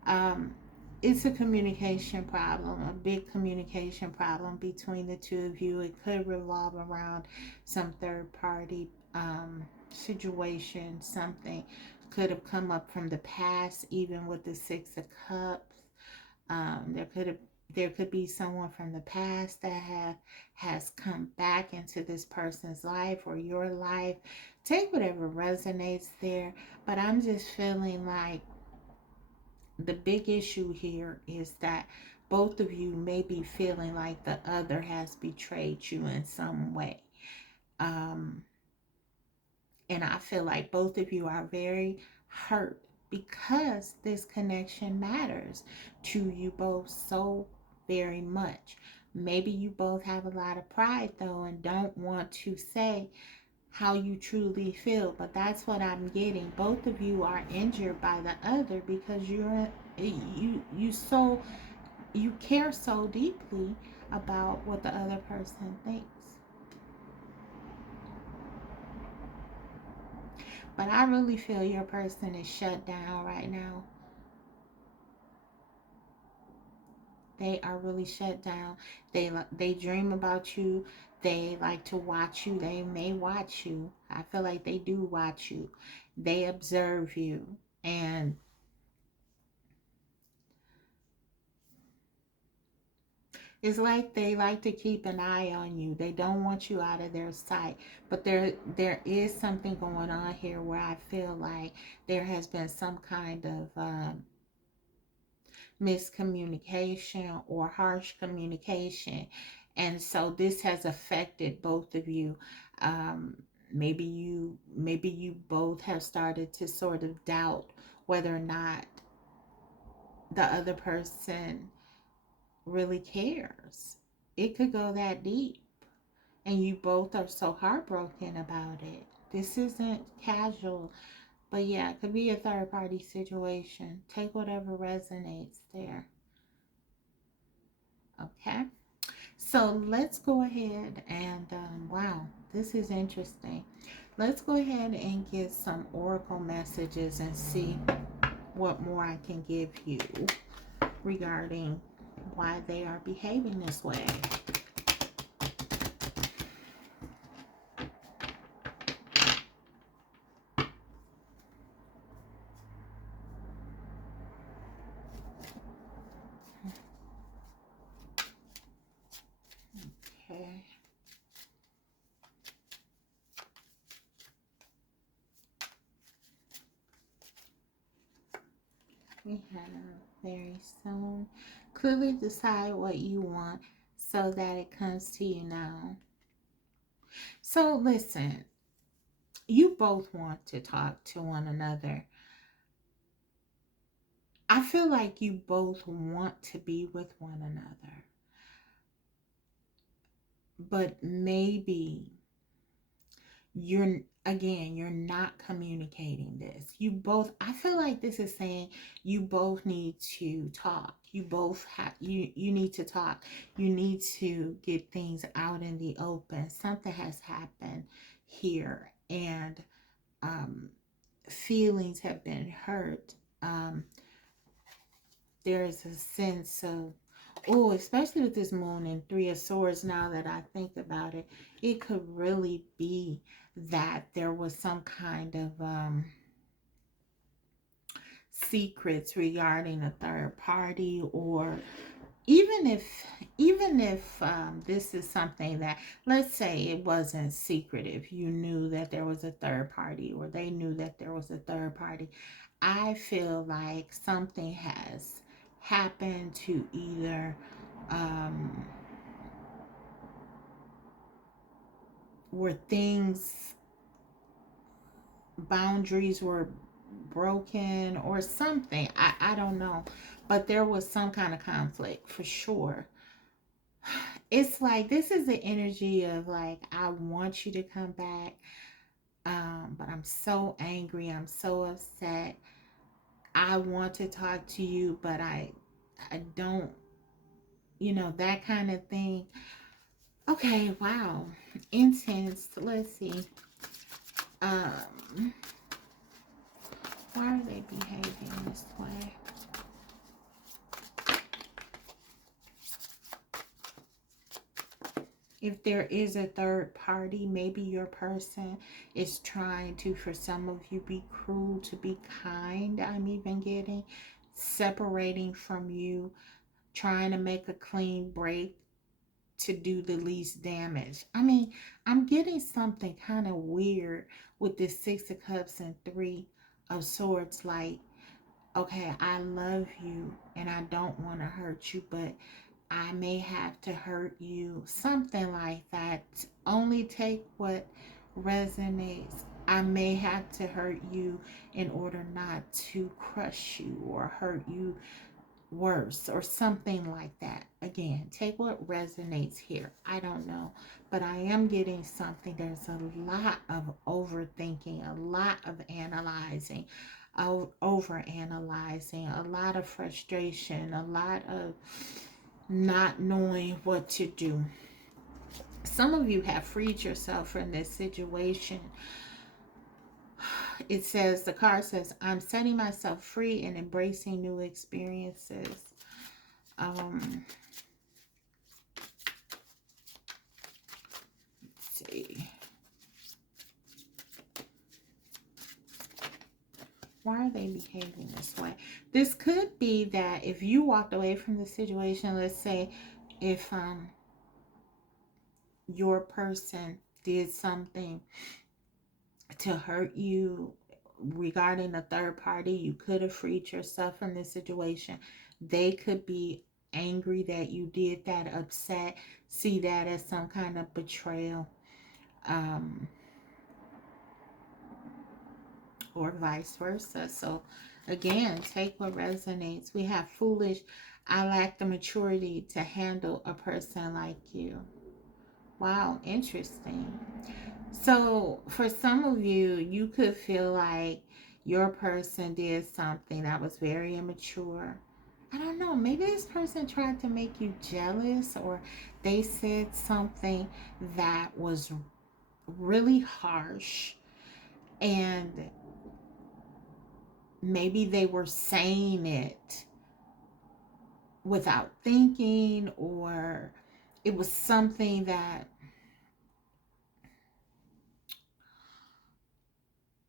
Um, it's a communication problem, a big communication problem between the two of you. It could revolve around some third party situation. Something could have come up from the past, even with the Six of Cups. There could be someone from the past that has come back into this person's life or your life. Take whatever resonates there, but I'm just feeling like the big issue here is that both of you may be feeling like the other has betrayed you in some way. Um, and I feel like both of you are very hurt because this connection matters to you both so very much. Maybe you both have a lot of pride, though, and don't want to say how you truly feel, but that's what I'm getting. Both of you are injured by the other because you care so deeply about what the other person thinks. But I really feel your person is shut down right now. They are really shut down. They dream about you. They like to watch you. They may watch you. I feel like they do watch you. They observe you. And It's like they like to keep an eye on you. They don't want you out of their sight. But there is something going on here where I feel like there has been some kind of miscommunication or harsh communication. And so this has affected both of you. Um, maybe you both have started to sort of doubt whether or not the other person really cares. It could go that deep, and you both are so heartbroken about it. This isn't casual, but yeah, it could be a third party situation. Take whatever resonates there. Okay, so let's go ahead and wow, this is interesting. Let's go ahead and get some oracle messages and see what more I can give you regarding why they are behaving this way. Okay. We have very soon. Clearly decide what you want so that it comes to you now. So listen, you both want to talk to one another. I feel like you both want to be with one another. But maybe you're not communicating this. You both, I feel like this is saying you both need to talk. You both have, you need to talk. You need to get things out in the open. Something has happened here, and um feelings have been hurt. There is a sense of, oh, especially with this moon and three of swords, now that I think about it, it could really be that there was some kind of secrets regarding a third party, or even if this is something that, let's say it wasn't secretive, you knew that there was a third party, or they knew that there was a third party. I feel like something has happened to either um, where things, boundaries were broken or something. I don't know. But there was some kind of conflict for sure. It's like this is the energy of like, I want you to come back, but I'm so angry. I'm so upset. I want to talk to you, but I don't, that kind of thing. Okay, wow. Intense. Let's see. Um, why are they behaving this way? If there is a third party, maybe your person is trying to, for some of you, be cruel to be kind. I'm even getting separating from you, trying to make a clean break to do the least damage. I mean, I'm getting something kind of weird with this Six of Cups and Three of Swords. Like, okay, I love you and I don't want to hurt you, but I may have to hurt you. Something like that. Only take what resonates. I may have to hurt you in order not to crush you or hurt you worse or something like that. Again, take what resonates here. I don't know, but I am getting something. There's a lot of overthinking, a lot of analyzing, over analyzing, a lot of frustration, a lot of not knowing what to do. Some of you have freed yourself from this situation. It says, the card says, I'm setting myself free and embracing new experiences. Let's see. Why are they behaving this way? This could be that if you walked away from the situation, let's say if your person did something to hurt you regarding a third party, you could have freed yourself from this situation. They could be angry that you did that, upset, see that as some kind of betrayal, um, or vice versa. So, again, take what resonates. We have foolish. I lack the maturity to handle a person like you. Wow, interesting. So, for some of you, you could feel like your person did something that was very immature. I don't know, maybe this person tried to make you jealous, or they said something that was really harsh, and maybe they were saying it without thinking, or it was something that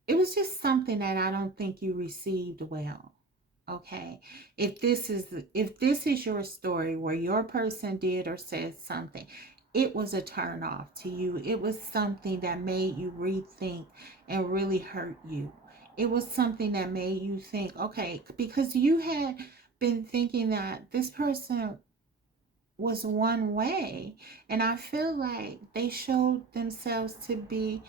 it was just something that I don't think you received well. Okay, if this is your story where your person did or said something, it was a turn off to you. It was something that made you rethink and really hurt you. It was something that made you think, okay, because you had been thinking that this person was one way, and I feel like they showed themselves to be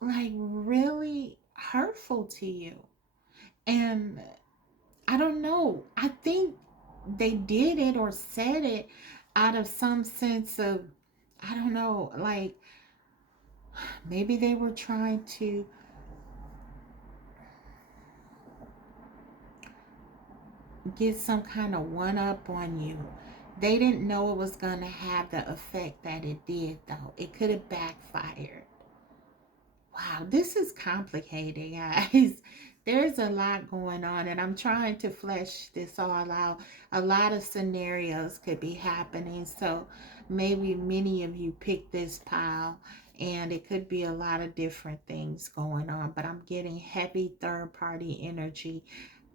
like really hurtful to you. And I don't know. I think they did it or said it out of some sense of, I don't know, like maybe they were trying to get some kind of one up on you. They didn't know it was going to have the effect that it did, though. It could have backfired. Wow, this is complicated, guys. There's a lot going on, and I'm trying to flesh this all out. A lot of scenarios could be happening, so maybe many of you pick this pile, and it could be a lot of different things going on. But I'm getting heavy third party energy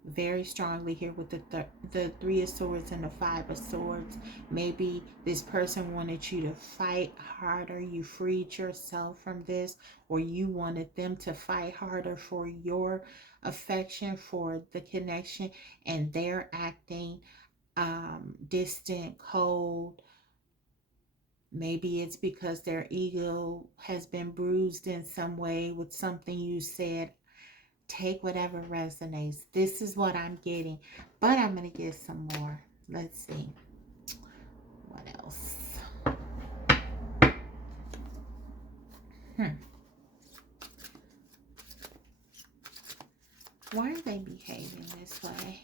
very strongly here with the Three of Swords and the Five of Swords. Maybe this person wanted you to fight harder. You freed yourself from this, or you wanted them to fight harder for your affection, for the connection, and they're acting distant, cold. Maybe it's because their ego has been bruised in some way with something you said. Take whatever resonates. This is what I'm getting, but I'm going to get some more. Let's see. What else? Why are they behaving this way?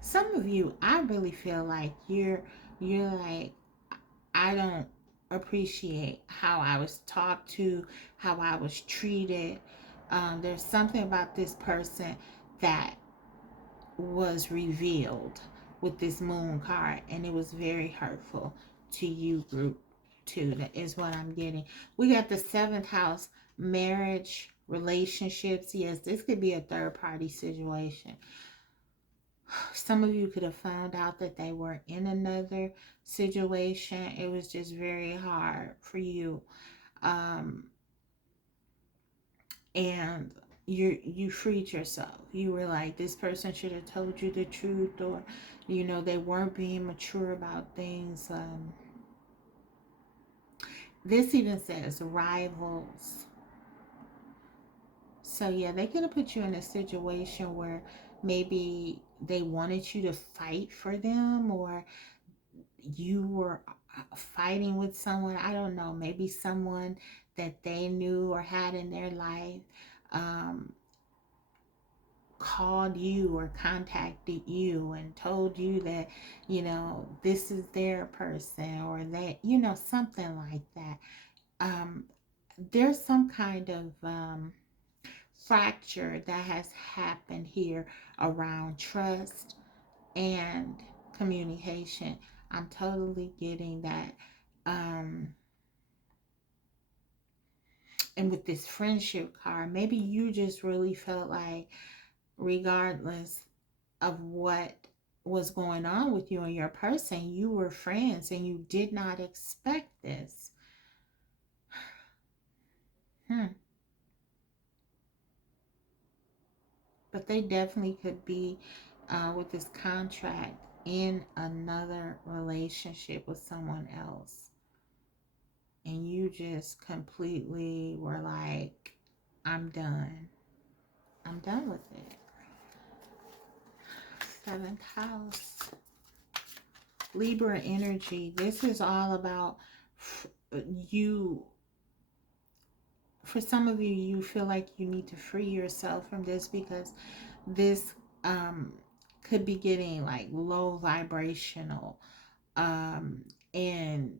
Some of you, I really feel like you're like, I don't appreciate how I was talked to, how I was treated. There's something about this person that was revealed with this moon card, and it was very hurtful to you, group two. That is what I'm getting. We got the seventh house, marriage, relationships. Yes, this could be a third party situation. Some of you could have found out that they were in another situation. It was just very hard for you. And you freed yourself. You were like, this person should have told you the truth, or they weren't being mature about things. This even says rivals. So yeah, they could have put you in a situation where maybe they wanted you to fight for them, or you were fighting with someone. I don't know, maybe someone that they knew or had in their life called you or contacted you and told you that, this is their person, or that, something like that. Um, there's some kind of fracture that has happened here around trust and communication. I'm totally getting that. And with this friendship card, maybe you just really felt like regardless of what was going on with you and your person, you were friends and you did not expect this. Hmm. But they definitely could be with this contract in another relationship with someone else. And you just completely were like, I'm done. I'm done with it. Seventh house. Libra energy. This is all about you. For some of you, you feel like you need to free yourself from this because this could be getting like low vibrational, and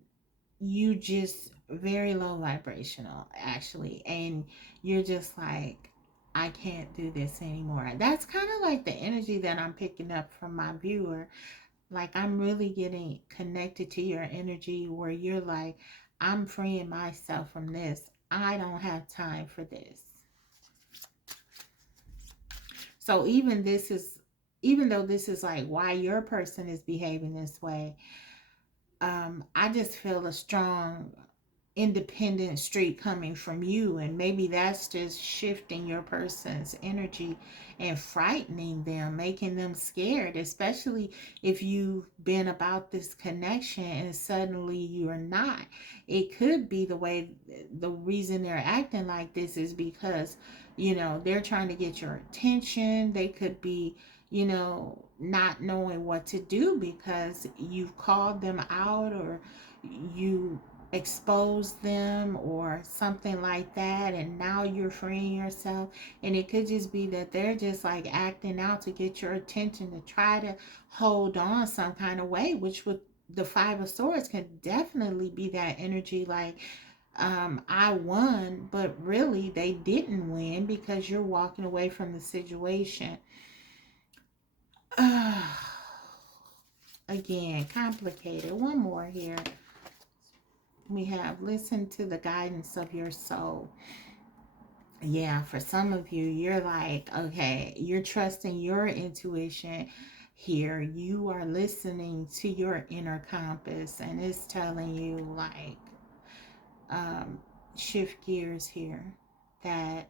you just very low vibrational actually, and you're just like, I can't do this anymore. That's kind of like the energy that I'm picking up from my viewer. Like, I'm really getting connected to your energy where you're like, I'm freeing myself from this. I don't have time for this. So even though this is like why your person is behaving this way, I just feel a strong independent streak coming from you, and maybe that's just shifting your person's energy and frightening them, making them scared, especially if you've been about this connection and suddenly you're not. It could be the reason they're acting like this is because they're trying to get your attention. They could be not knowing what to do because you've called them out, or you expose them or something like that, and now you're freeing yourself. And it could just be that they're just like acting out to get your attention, to try to hold on some kind of way, which with the Five of Swords can definitely be that energy, like, I won, but really they didn't win because you're walking away from the situation. Again, complicated. One more here. We have listen to the guidance of your soul. Yeah, for some of you, you're like, okay, you're trusting your intuition here. You are listening to your inner compass, and it's telling you, like, um, shift gears here. That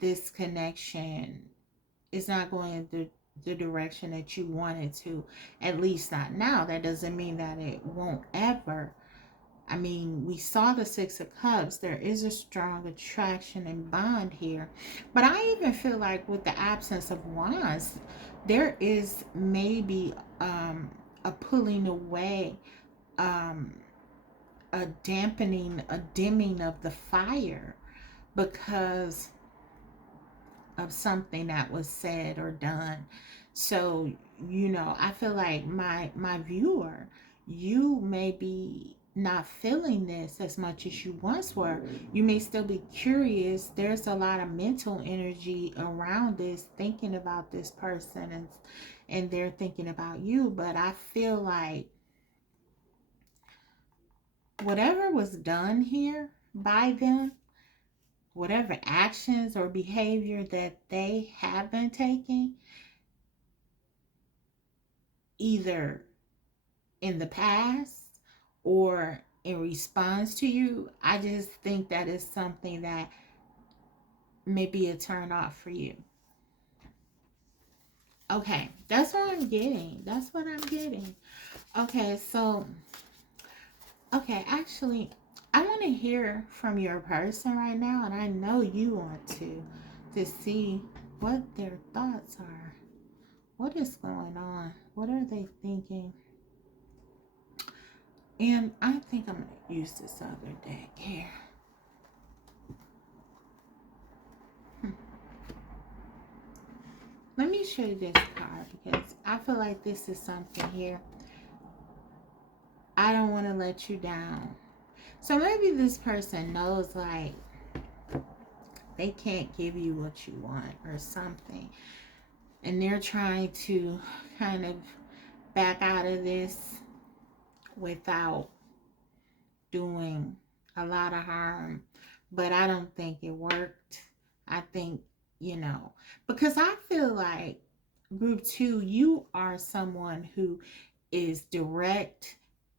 this connection is not going in the direction that you wanted to, at least not now. That doesn't mean that it won't ever. I mean, we saw the Six of Cups. There is a strong attraction and bond here. But I even feel like with the absence of Wands, there is maybe a pulling away, um, a dampening, a dimming of the fire because of something that was said or done. So, I feel like my viewer, you may be not feeling this as much as you once were. You may still be curious. There's a lot of mental energy around this, thinking about this person, and they're thinking about you. But I feel like whatever was done here by them, whatever actions or behavior that they have been taking, either in the past or in response to you, I just think that is something that may be a turn off for you. Okay, that's what I'm getting. That's what I'm getting. Okay, so, okay, actually, I want to hear from your person right now, and I know you want to see what their thoughts are. What is going on? What are they thinking? And I think I'm going to use this other deck here. Let me show you this card because I feel like this is something here. I don't want to let you down. So maybe this person knows, like, they can't give you what you want or something. And they're trying to kind of back out of this without doing a lot of harm. But I don't think it worked. I think you know, because I feel like group 2, you are someone who is direct.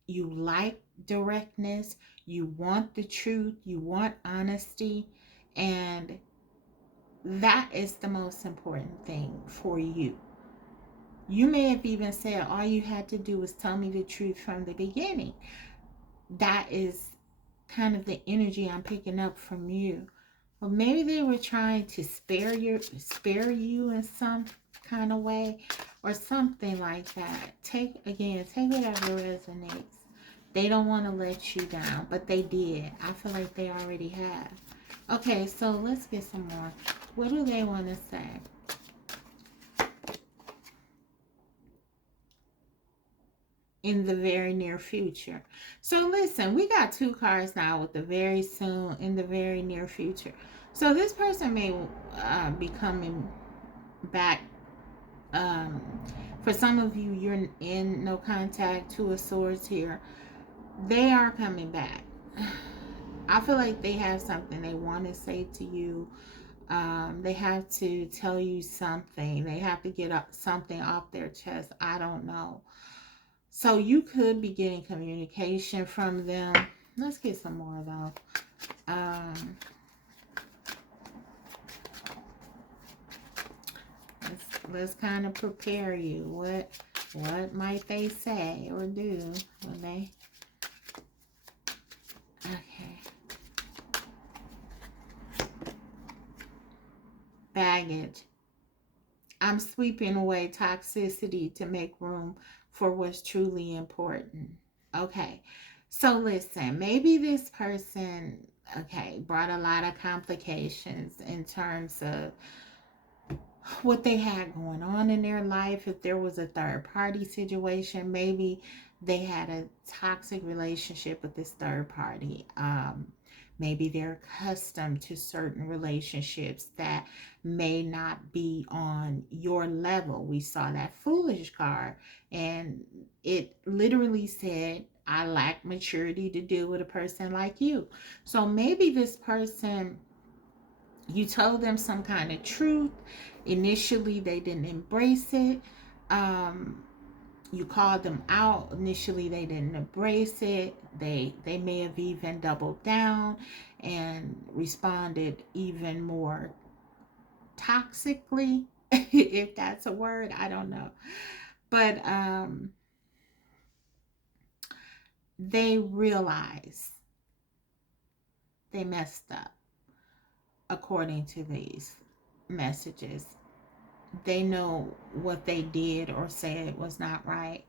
You like directness. You want the truth. You want honesty. And that is the most important thing for you. You may have even said all you had to do was tell me the truth from the beginning. That is kind of the energy I'm picking up from you. Well, maybe they were trying to spare you in some kind of way or something like that. Take whatever resonates. They don't want to let you down, but they did. I feel like they already have. Okay, so let's get some more. What do they want to say? In the very near future. So listen, we got two cards now with the very soon, in the very near future. So this person may be coming back. Um, for some of you, you're in no contact, Two of Swords here. They are coming back. I feel like they have something they want to say to you. They have to tell you something. They have to get something off their chest. I don't know. So you could be getting communication from them. Let's get some more though. Let's kind of prepare you. What might they say or do when they? Okay. Baggage. I'm sweeping away toxicity to make room for what's truly important. Okay. So listen, maybe this person, okay, brought a lot of complications in terms of what they had going on in their life. If there was a third party situation, maybe they had a toxic relationship with this third party. Maybe they're accustomed to certain relationships that may not be on your level. We saw that foolish card, and it literally said, I lack maturity to deal with a person like you. So maybe this person, you told them some kind of truth. Initially, they didn't embrace it. Um, you called them out. Initially, they didn't embrace it. They may have even doubled down and responded even more toxically, if that's a word. I don't know. But they realize they messed up according to these messages. They know what they did or said was not right,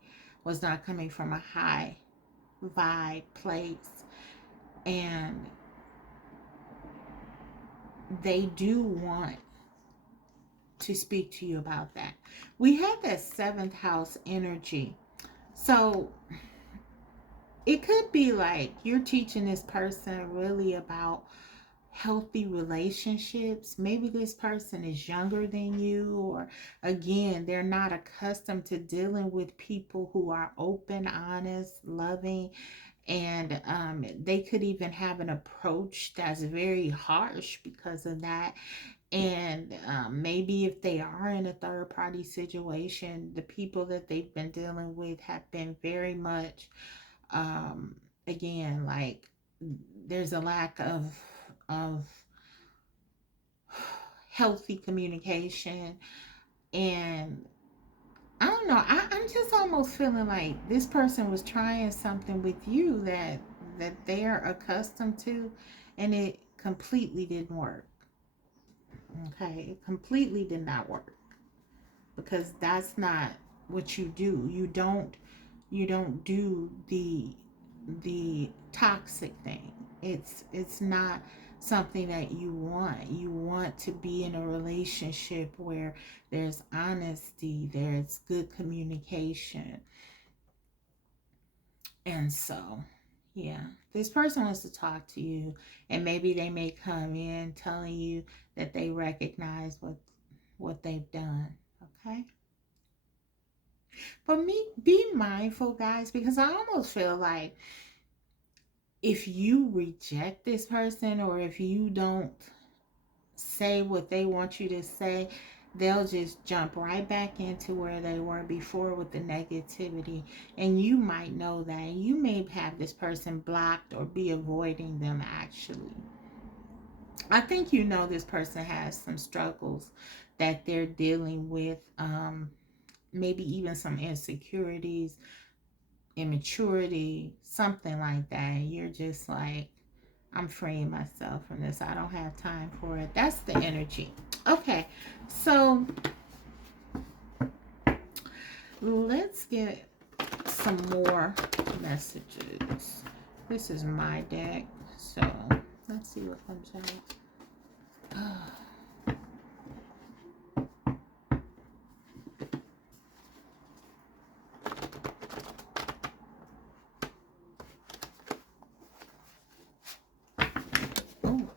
was not coming from a high vibe place. And they do want to speak to you about that. We had that seventh house energy. So it could be like you're teaching this person really about healthy relationships. Maybe this person is younger than you, or again, they're not accustomed to dealing with people who are open, honest, loving, and they could even have an approach that's very harsh because of that. And maybe if they are in a third party situation, the people that they've been dealing with have been very much, um, again, like there's a lack of healthy communication. And I don't know, I'm just almost feeling like this person was trying something with you that they're accustomed to, and it completely didn't work. Okay, it completely did not work, because that's not what you do. You don't do the toxic thing. It's not something that you want. You want to be in a relationship where there's honesty, there's good communication. And so, yeah, this person wants to talk to you, and maybe they may come in telling you that they recognize what they've done. Okay? But be mindful, guys, because I almost feel like if you reject this person, or if you don't say what they want you to say, they'll just jump right back into where they were before with the negativity. And you might know that. You may have this person blocked or be avoiding them actually. I think you know this person has some struggles that they're dealing with, maybe even some insecurities, immaturity, something like that. And you're just like, I'm freeing myself from this. I don't have time for it. That's the energy. Okay, so let's get some more messages. This is my deck, so let's see what comes out. Oh,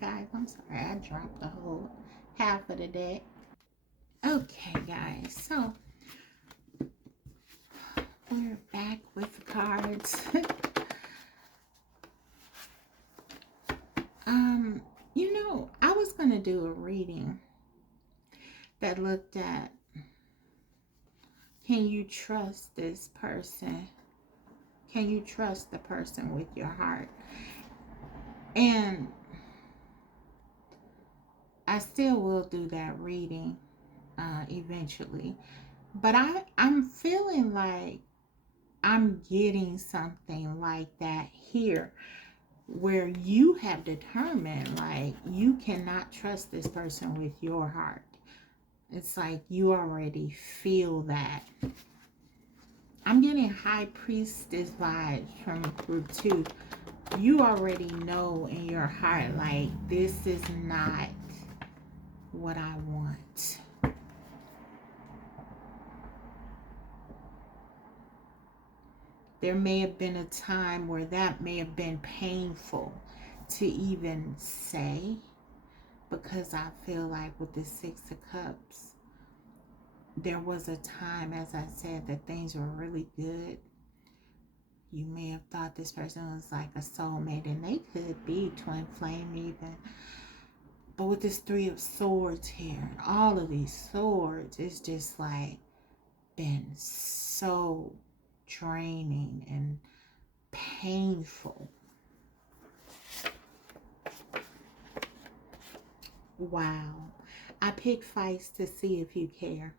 guys, I'm sorry. I dropped the whole half of the deck. Okay, guys, so we're back with the cards. You know, I was going to do a reading that looked at, can you trust this person? Can you trust the person with your heart? And I still will do that reading eventually. But I'm feeling like I'm getting something like that here, where you have determined like you cannot trust this person with your heart. It's like you already feel that. I'm getting High Priestess vibes from group 2. You already know in your heart, like, this is not what I want. There may have been a time where that may have been painful to even say, because I feel like with the Six of Cups, there was a time, as I said, that things were really good. You may have thought this person was like a soulmate, and they could be twin flame even. But with this Three of Swords here, all of these swords, it's just like been so draining and painful. Wow. I picked fights to see if you care.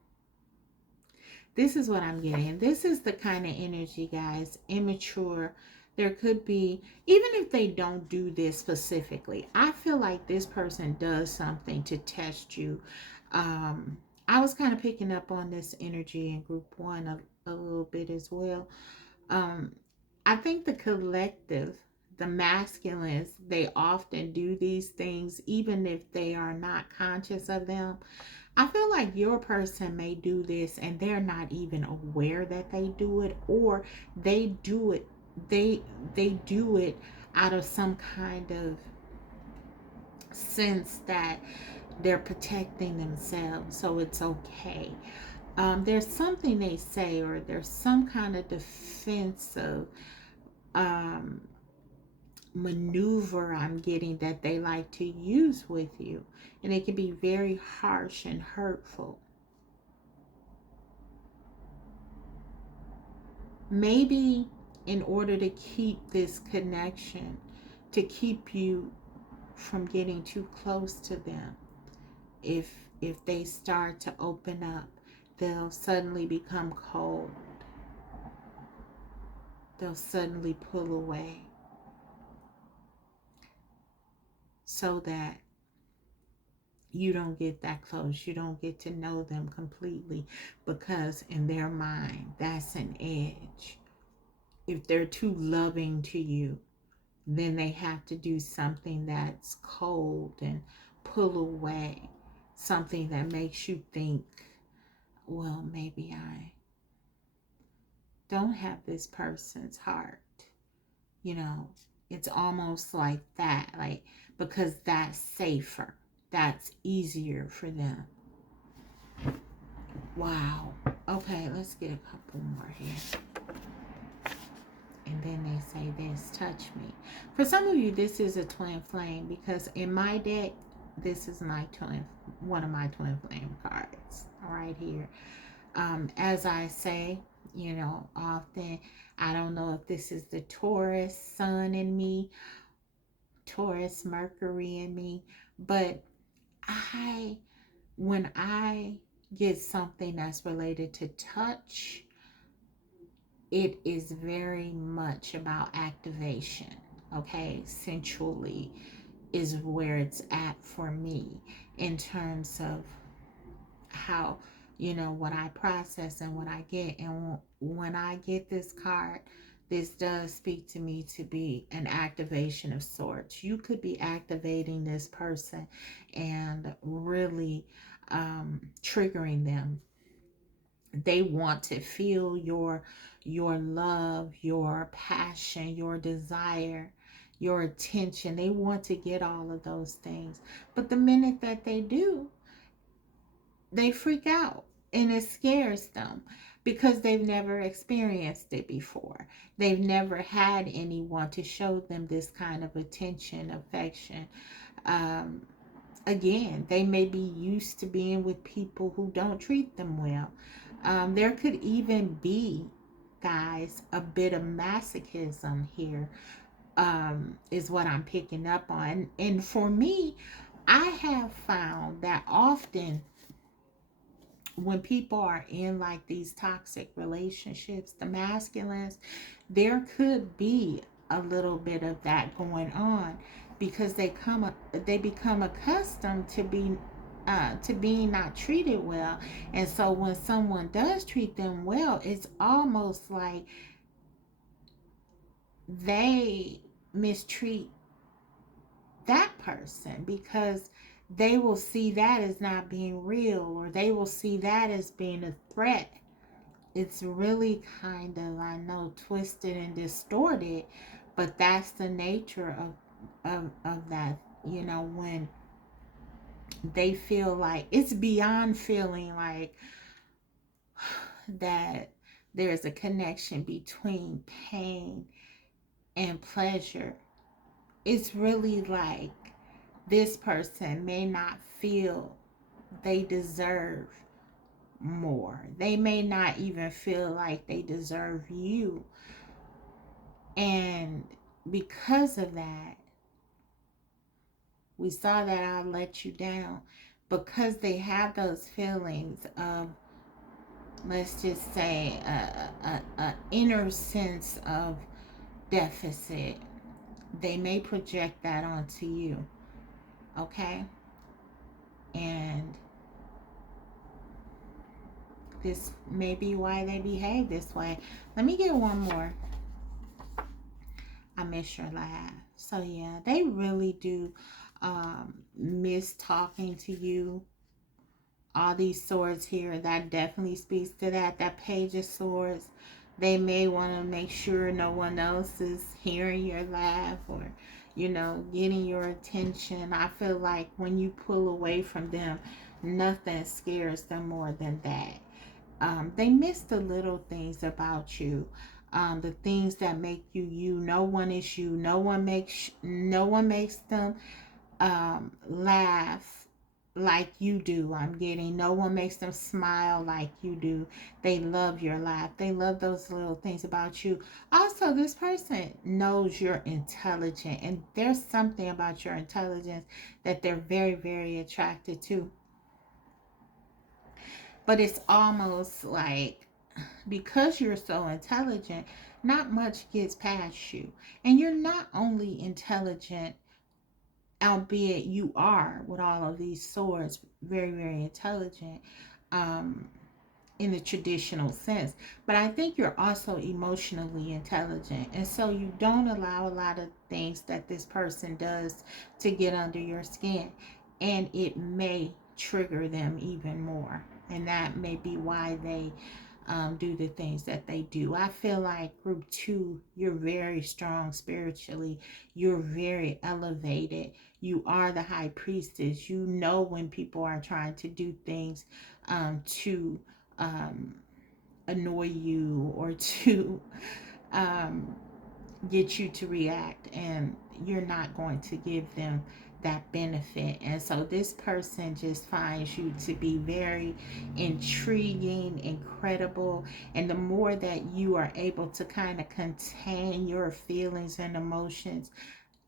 This is what I'm getting. This is the kind of energy, guys, immature. There could be, even if they don't do this specifically, I feel like this person does something to test you. I was kind of picking up on this energy in group 1 a little bit as well. I think the collective, the masculines, they often do these things even if they are not conscious of them. I feel like your person may do this and they're not even aware that they do it, or they do it they do it out of some kind of sense that they're protecting themselves, so it's okay. There's something they say, or there's some kind of defensive um, maneuver I'm getting that they like to use with you, and it can be very harsh and hurtful. Maybe in order to keep this connection, to keep you from getting too close to them, if they start to open up, they'll suddenly become cold. They'll suddenly pull away so that you don't get that close. You don't get to know them completely, because in their mind, that's an edge. If they're too loving to you, then they have to do something that's cold and pull away. Something that makes you think, well, maybe I don't have this person's heart. You know, it's almost like that, like, because that's safer. That's easier for them. Wow. Okay, let's get a couple more here. And then they say this, touch me. For some of you, this is a twin flame, because in my deck, this is my twin, one of my twin flame cards right here. As I say, often, I don't know if this is the Taurus sun in me, Taurus Mercury in me, but I, when I get something that's related to touch, it is very much about activation. Okay, sensually is where it's at for me in terms of how, what I process and what I get. And when I get this card, this does speak to me to be an activation of sorts. You could be activating this person and really triggering them. They want to feel your love, your passion, your desire, your attention. They want to get all of those things. But the minute that they do, they freak out and it scares them because they've never experienced it before. They've never had anyone to show them this kind of attention, affection. Um, Again, they may be used to being with people who don't treat them well. There could even be, guys, a bit of masochism here, is what I'm picking up on. And for me, I have found that often when people are in like these toxic relationships, the masculines, there could be a little bit of that going on because they become accustomed to being not treated well. And so when someone does treat them well, it's almost like they mistreat that person because they will see that as not being real, or they will see that as being a threat. It's really kind of, I know, twisted and distorted, but that's the nature of that. When they feel like it's beyond feeling like that there's a connection between pain and pleasure. It's really like this person may not feel they deserve more. They may not even feel like they deserve you. And because of that, we saw that I let you down. Because they have those feelings of, let's just say, a inner sense of deficit, they may project that onto you. Okay? And this may be why they behave this way. Let me get one more. I miss your laugh. So yeah, they really do miss talking to you. All these swords here, that definitely speaks to that. That page of swords, they may want to make sure no one else is hearing your laugh or, getting your attention. I feel like when you pull away from them, nothing scares them more than that. They miss the little things about you, the things that make you you. No one is you. No one makes them laugh like you do. I'm getting, no one makes them smile like you do. They love your laugh. They love those little things about you. Also, this person knows you're intelligent, and there's something about your intelligence that they're very, very attracted to. But it's almost like, because you're so intelligent, not much gets past you. And you're not only intelligent, albeit you are, with all of these swords, very, very intelligent, um, in the traditional sense. But I think you're also emotionally intelligent. And so you don't allow a lot of things that this person does to get under your skin. And it may trigger them even more. And that may be why they do the things that they do. I feel like group 2, you're very strong spiritually. You're very elevated. You are the high priestess. You know when people are trying to do things to um, annoy you or to um, get you to react, and you're not going to give them that benefit. And so this person just finds you to be very intriguing, incredible. And the more that you are able to kind of contain your feelings and emotions,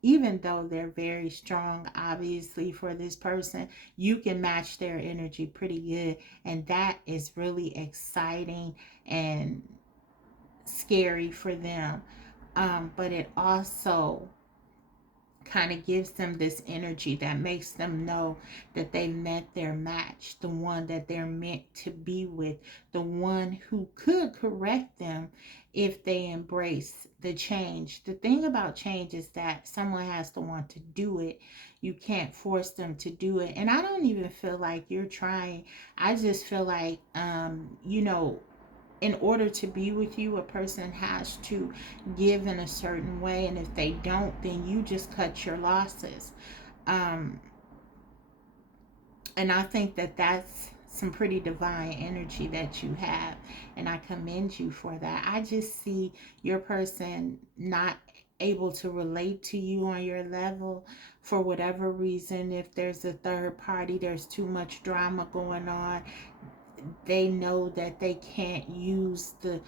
even though they're very strong, obviously, for this person, you can match their energy pretty good. And that is really exciting and scary for them. But it also kind of gives them this energy that makes them know that they met their match, the one that they're meant to be with, the one who could correct them if they embrace the change. The thing about change is that someone has to want to do it. You can't force them to do it. And I don't even feel like you're trying. I just feel like, in order to be with you, a person has to give in a certain way. And if they don't, then you just cut your losses. Um, and I think that that's some pretty divine energy that you have. And I commend you for that. I just see your person not able to relate to you on your level for whatever reason. If there's a third party, there's too much drama going on, they know that they can't use the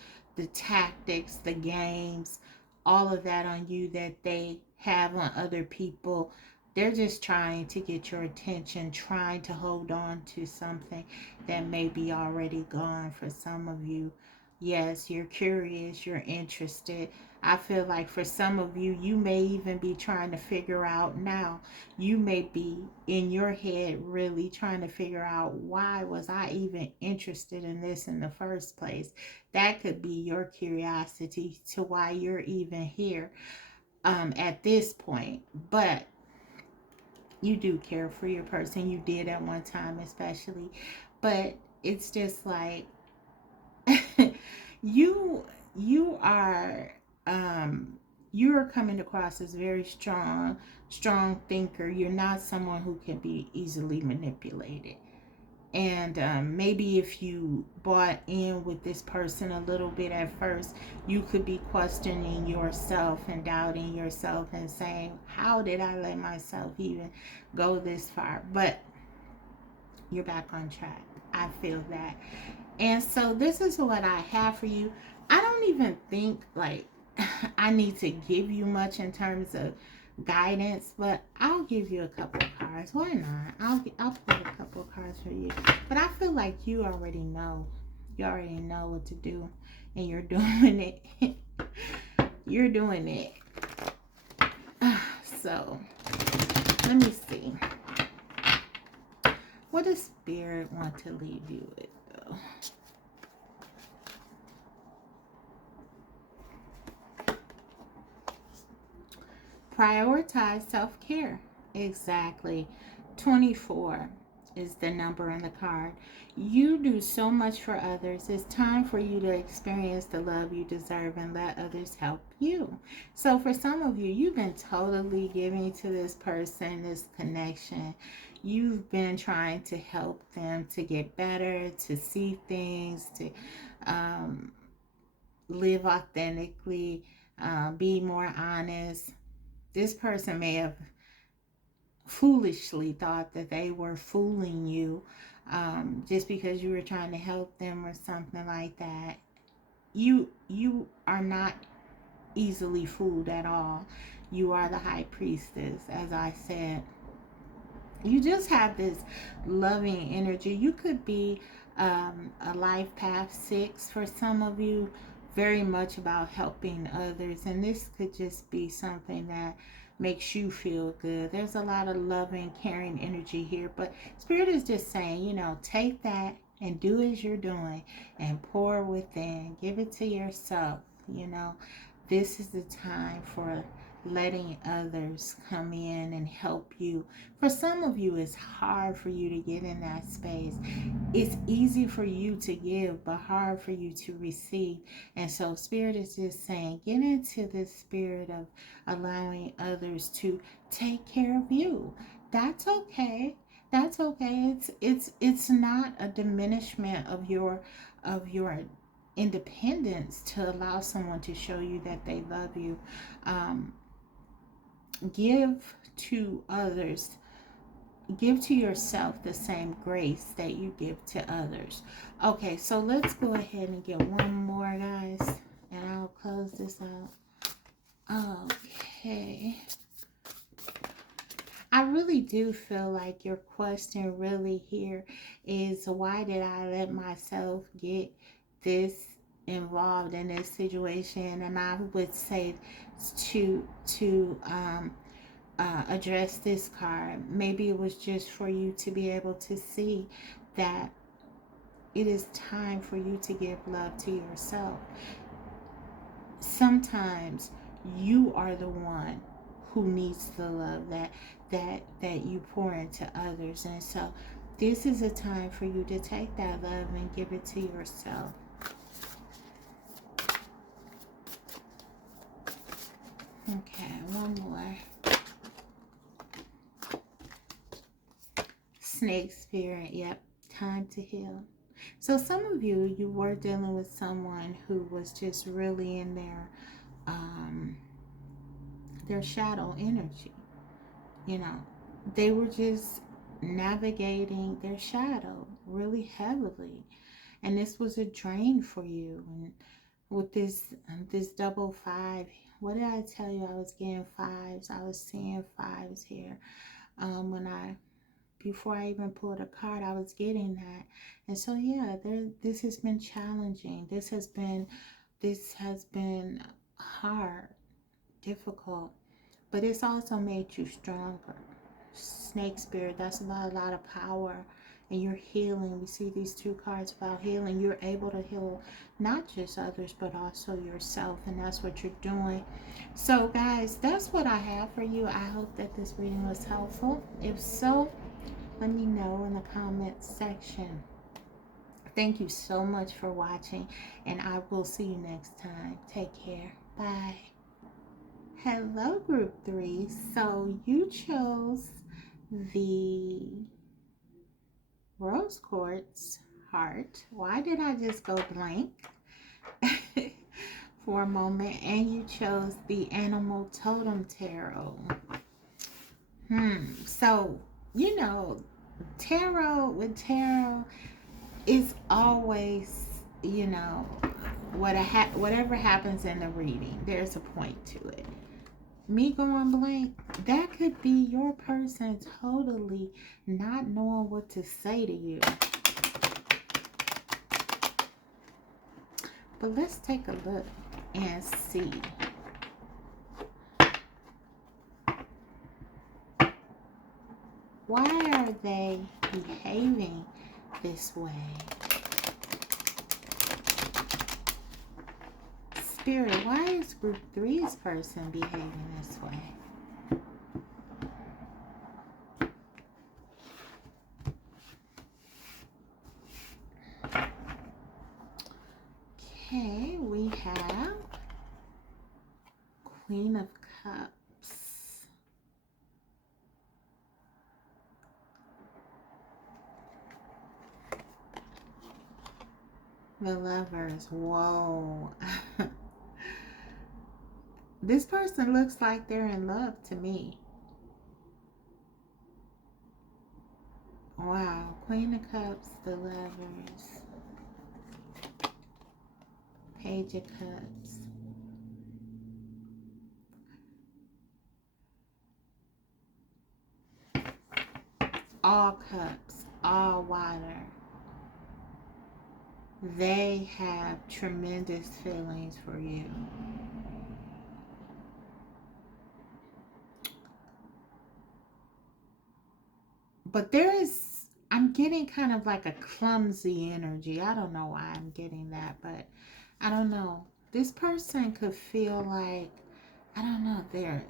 tactics, the games, all of that on you that they have on other people. They're just trying to get your attention, trying to hold on to something that may be already gone for some of you. Yes, you're curious, you're interested. I feel like for some of you, you may even be trying to figure out now. You may be in your head really trying to figure out, why was I even interested in this in the first place? That could be your curiosity to why you're even here at this point. But you do care for your person. You did at one time, especially. But it's just like you you are you're coming across as very strong thinker. You're not someone who can be easily manipulated. And maybe if you bought in with this person a little bit at first, you could be questioning yourself and doubting yourself and saying, how did I let myself even go this far? But you're back on track. I feel that. And so this is what I have for you. I don't even think like I need to give you much in terms of guidance, but I'll give you a couple of cards. Why not? I'll pull a couple of cards for you. But I feel like you already know. You already know what to do, and you're doing it. You're doing it. So let me see. What does Spirit want to leave you with, though? Prioritize self-care. Exactly. 24 is the number on the card. You do so much for others. It's time for you to experience the love you deserve and let others help you. So for some of you, you've been totally giving to this person, this connection. You've been trying to help them to get better, to see things, to live authentically, be more honest. This person may have foolishly thought that they were fooling you, just because you were trying to help them or something like that. You are not easily fooled at all. You are the high priestess, as I said. You just have this loving energy. You could be a life path 6 for some of you, very much about helping others. And this could just be something that makes you feel good. There's a lot of loving, caring energy here. But Spirit is just saying, take that and do as you're doing and pour within. Give it to yourself. This is the time for letting others come in and help you. For some of you, it's hard for you to get in that space. It's easy for you to give, but hard for you to receive. And so Spirit is just saying, get into this spirit of allowing others to take care of you. That's okay. That's okay. It's not a diminishment of your independence to allow someone to show you that they love you. Um, Give to others, give to yourself the same grace that you give to others. Okay, so let's go ahead and get one more, guys, and I'll close this out. Okay. I really do feel like your question really here is, why did I let myself get this involved in this situation? And I would say to address this card. Maybe it was just for you to be able to see that it is time for you to give love to yourself. Sometimes you are the one who needs the love that you pour into others, and so this is a time for you to take that love and give it to yourself. Okay, one more. Snake spirit, yep, time to heal. So some of you were dealing with someone who was just really in their shadow energy. You know, they were just navigating their shadow really heavily, and this was a drain for you. And with this double five, what did I tell you? I was getting fives. I was seeing fives here. Before I even pulled a card, I was getting that. And so yeah, this has been challenging. This has been hard, difficult, but it's also made you stronger. Snake spirit, that's about a lot of power, and you're healing. We see these two cards about healing. You're able to heal not just others but also yourself, and that's what you're doing. So guys, that's what I have for you. I hope that this reading was helpful. If so, let me know in the comments section. Thank you so much for watching, and I will see you next time. Take care. Bye. Hello, group 3. So you chose the rose quartz heart. Why did I just go blank for a moment? And you chose the animal totem tarot. So, you know, tarot is always, you know, whatever happens in the reading, there's a point to it. Me going blank, that could be your person totally not knowing what to say to you. But let's take a look and see. Why are they behaving this way? Spirit, why is group 3's person behaving this way? Okay, we have Queen of Cups. The Lovers. Whoa. This person looks like they're in love to me. Wow. Queen of Cups, the Lovers. Page of Cups. All cups, all water. They have tremendous feelings for you. But I'm getting kind of like a clumsy energy. I don't know why I'm getting that, but I don't know. This person could feel like, I don't know, they're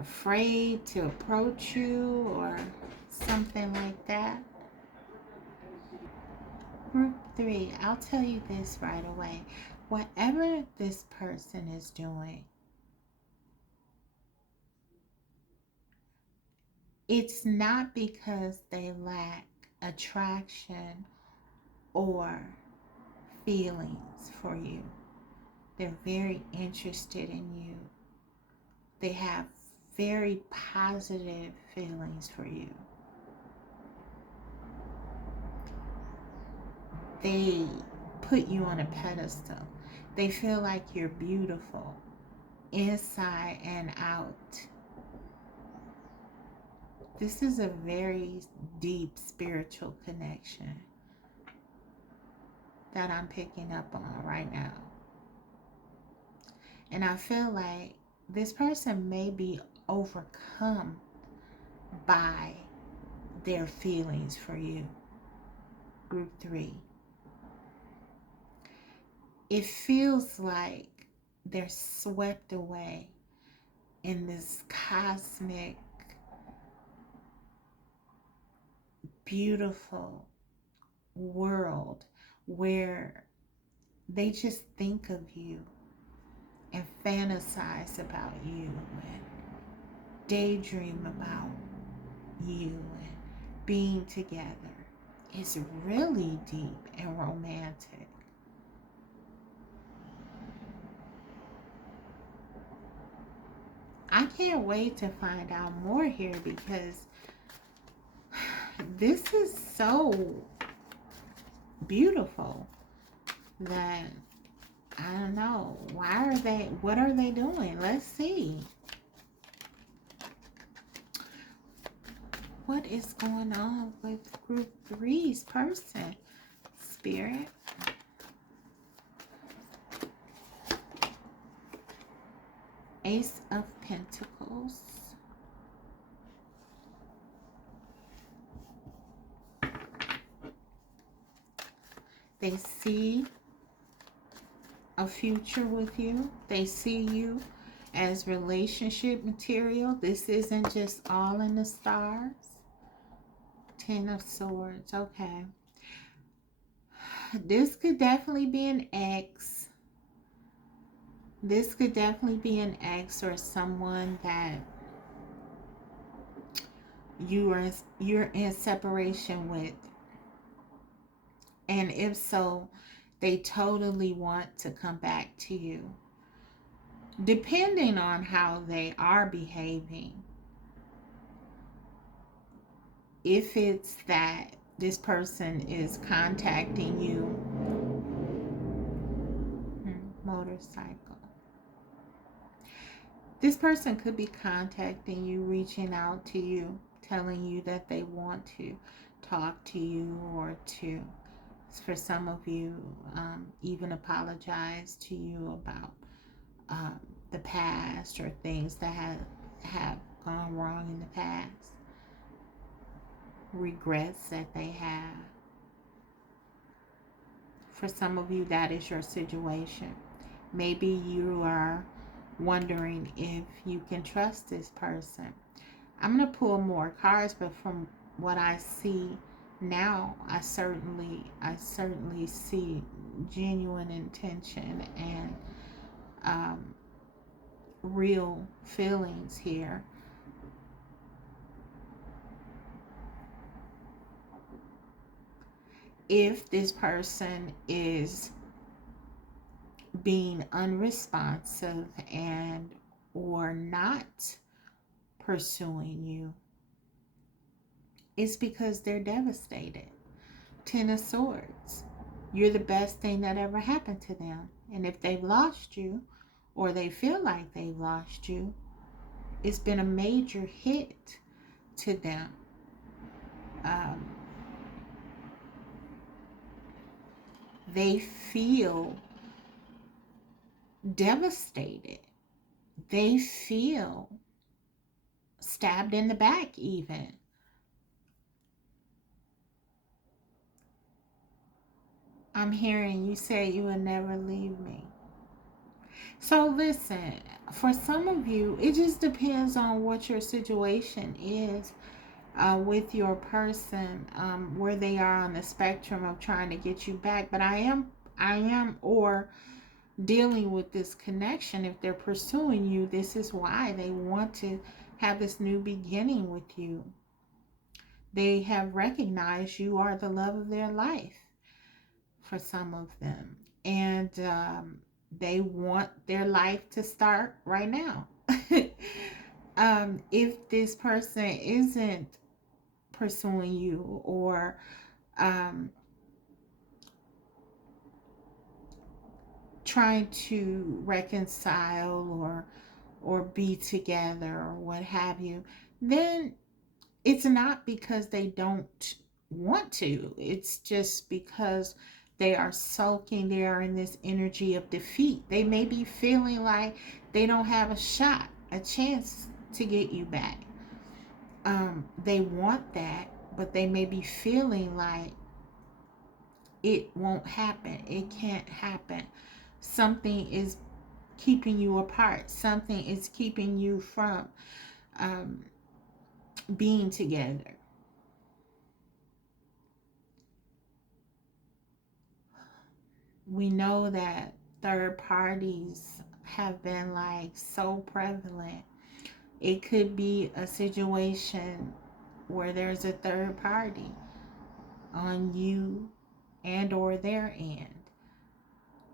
afraid to approach you or something like that. Group 3, I'll tell you this right away. Whatever this person is doing, it's not because they lack attraction or feelings for you. They're very interested in you. They have very positive feelings for you. They put you on a pedestal. They feel like you're beautiful inside and out. This is a very deep spiritual connection that I'm picking up on right now. And I feel like this person may be overcome by their feelings for you. Group 3. It feels like they're swept away in this cosmic, beautiful world where they just think of you and fantasize about you and daydream about you and being together. It's really deep and romantic. I can't wait to find out more here because this is so beautiful that I don't know. What are they doing? Let's see. What is going on with group 3's person? Spirit. Ace of Pentacles. They see a future with you. They see you as relationship material. This isn't just all in the stars. 10 of Swords. Okay. This could definitely be an ex. This could definitely be an ex or someone that you're in separation with. And if so, they totally want to come back to you. Depending on how they are behaving. If it's that this person is contacting you, motorcycle. This person could be contacting you, reaching out to you, telling you that they want to talk to you or to, for some of you, even apologize to you about the past or things that have gone wrong in the past. Regrets that they have. For some of you, that is your situation. Maybe you are wondering if you can trust this person. I'm going to pull more cards, but from what I see now, I certainly see genuine intention and real feelings here. If this person is being unresponsive and or not pursuing you, it's because they're devastated. 10 of Swords. You're the best thing that ever happened to them. And if they've lost you or they feel like they've lost you, it's been a major hit to them. They feel devastated. They feel stabbed in the back even. I'm hearing you say you will never leave me. So listen, for some of you, it just depends on what your situation is with your person, where they are on the spectrum of trying to get you back. But I am or dealing with this connection. If they're pursuing you, this is why they want to have this new beginning with you. They have recognized you are the love of their life for some of them. And they want their life to start right now. If this person isn't pursuing you, or um, trying to reconcile, or be together, or what have you, then it's not because they don't want to. It's just because they are sulking. They are in this energy of defeat. They may be feeling like they don't have a chance to get you back. They want that, but they may be feeling like it won't happen. It can't happen. Something is keeping you apart. Something is keeping you from um, being together. We know that third parties have been like so prevalent. It could be a situation where there's a third party on you and or their end.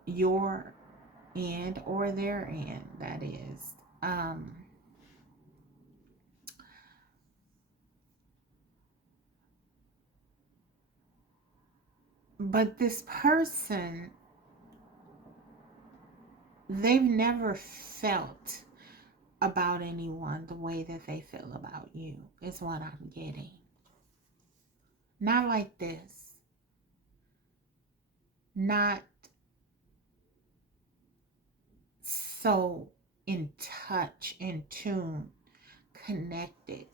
Your end or their end, that is. But this person, they've never felt about anyone the way that they feel about you, is what I'm getting. Not like this. Not so in touch, in tune, connected.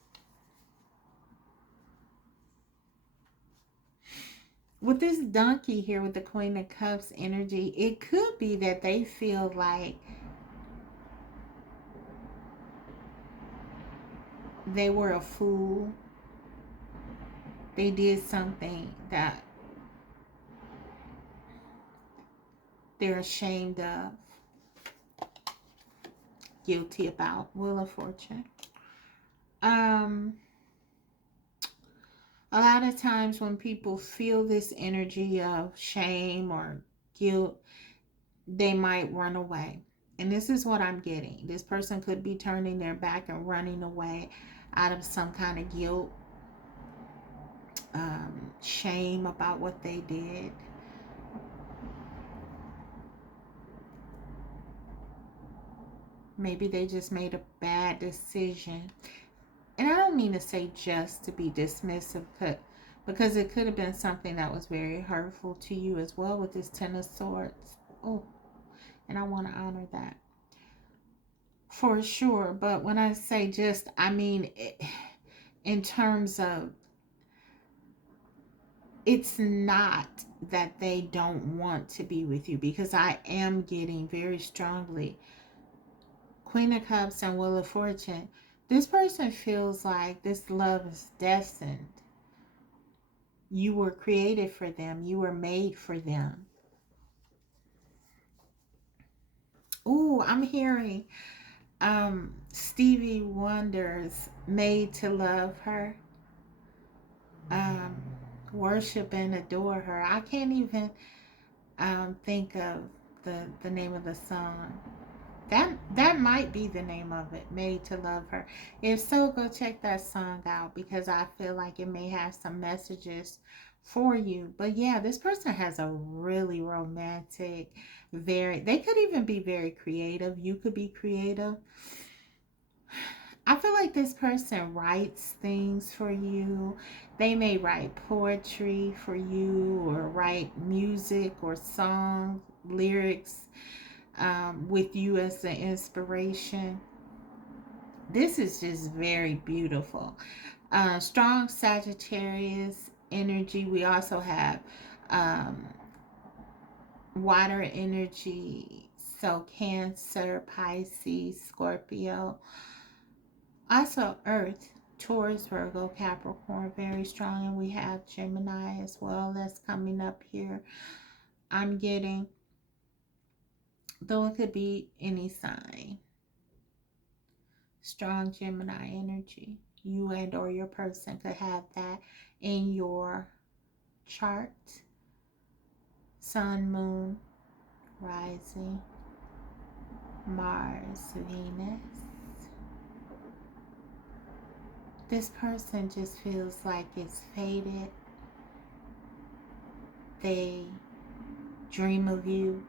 With this donkey here with the Queen of Cups energy, it could be that they feel like they were a fool. They did something that they're ashamed of, guilty about. Wheel of Fortune. Um, a lot of times when people feel this energy of shame or guilt, they might run away. And this is what I'm getting. This person could be turning their back and running away out of some kind of guilt, shame about what they did. Maybe they just made a bad decision. And I don't mean to say just to be dismissive, because it could have been something that was very hurtful to you as well with this Ten of Swords. Oh, and I want to honor that for sure. But when I say just, I mean it, in terms of, it's not that they don't want to be with you, because I am getting very strongly Queen of Cups and Wheel of Fortune. This person feels like this love is destined. You were created for them. You were made for them. Ooh, I'm hearing Stevie Wonder's Made to Love Her. Um, worship and adore her. I can't even think of the name of the song. That might be the name of it, Made to Love Her. If so, go check that song out, because I feel like it may have some messages for you. But yeah, this person has a really romantic, they could even be very creative. You could be creative. I feel like this person writes things for you. They may write poetry for you, or write music or song lyrics with you as the inspiration. This is just very beautiful. Strong Sagittarius energy. We also have um, water energy. So Cancer, Pisces, Scorpio. Also Earth, Taurus, Virgo, Capricorn, very strong. And we have Gemini as well that's coming up here. I'm getting, though it could be any sign. Strong Gemini energy. You and or your person could have that in your chart. Sun, Moon, Rising, Mars, Venus. This person just feels like it's fated. They dream of you.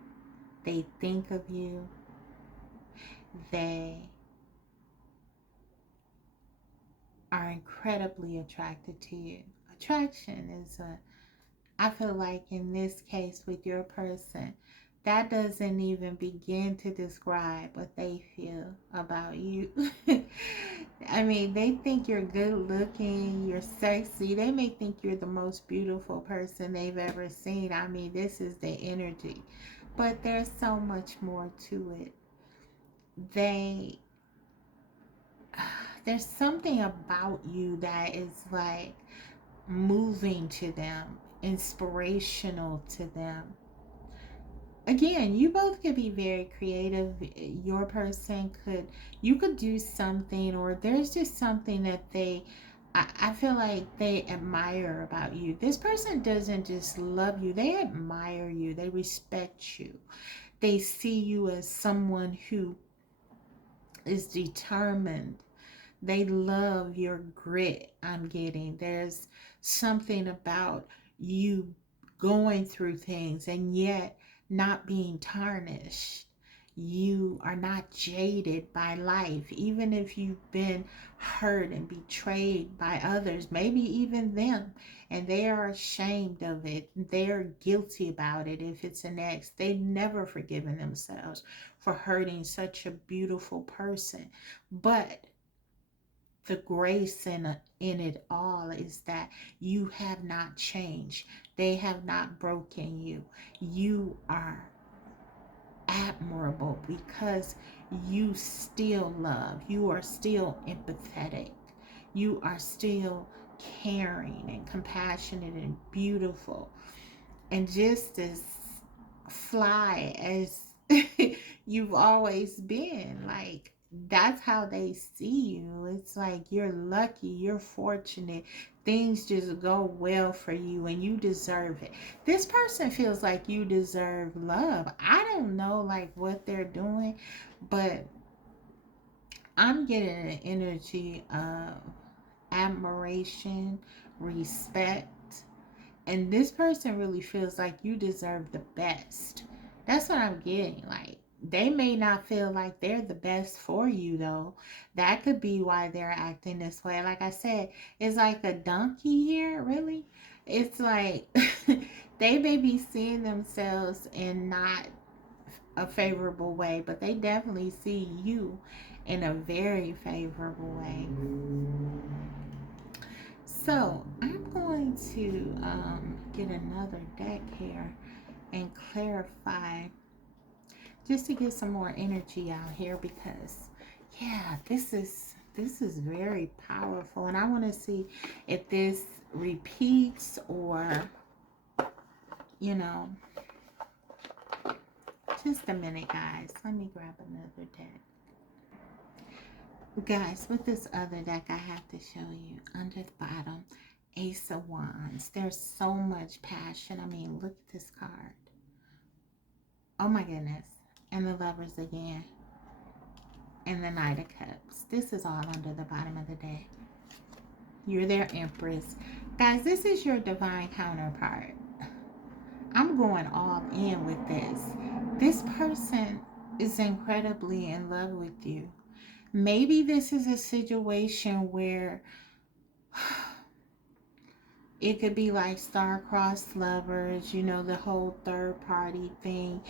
They think of you. They are incredibly attracted to you. Attraction is I feel like in this case with your person, that doesn't even begin to describe what they feel about you. I mean, they think you're good looking, you're sexy. They may think you're the most beautiful person they've ever seen. I mean, this is the energy. But there's so much more to it. They there's something about you that is like moving to them, inspirational to them. Again, you both could be very creative. Your person could, you could do something, or there's just something that I feel like they admire about you. This person doesn't just love you, they admire you, they respect you. They see you as someone who is determined. They love your grit. I'm getting there's something about you going through things and yet not being tarnished. You are not jaded by life, even if you've been hurt and betrayed by others, maybe even them, and they are ashamed of it. They're guilty about it. If it's an ex, they've never forgiven themselves for hurting such a beautiful person. But the grace in it all is that you have not changed. They have not broken you. You are admirable because you still love. You are still empathetic. You are still caring and compassionate and beautiful and just as fly as you've always been. Like, that's how they see you. It's like you're lucky, you're fortunate. Things just go well for you and you deserve it. This person feels like you deserve love. I don't know like what they're doing, but I'm getting an energy of admiration, respect, and this person really feels like you deserve the best. That's what I'm getting. Like, they may not feel like they're the best for you, though. That could be why they're acting this way. Like I said, it's like a donkey here, really. It's like they may be seeing themselves in not a favorable way, but they definitely see you in a very favorable way. So I'm going to get another deck here and clarify, just to get some more energy out here, because yeah, this is very powerful, and I want to see if this repeats or, you know, just a minute, guys. Let me grab another deck. Guys, with this other deck, I have to show you under the bottom, Ace of Wands. There's so much passion. I mean, look at this card. Oh my goodness. And the Lovers again. And the Knight of Cups. This is all under the bottom of the deck. You're their Empress. Guys, this is your divine counterpart. I'm going all in with this. This person is incredibly in love with you. Maybe this is a situation where it could be like star-crossed lovers, you know, the whole third party thing.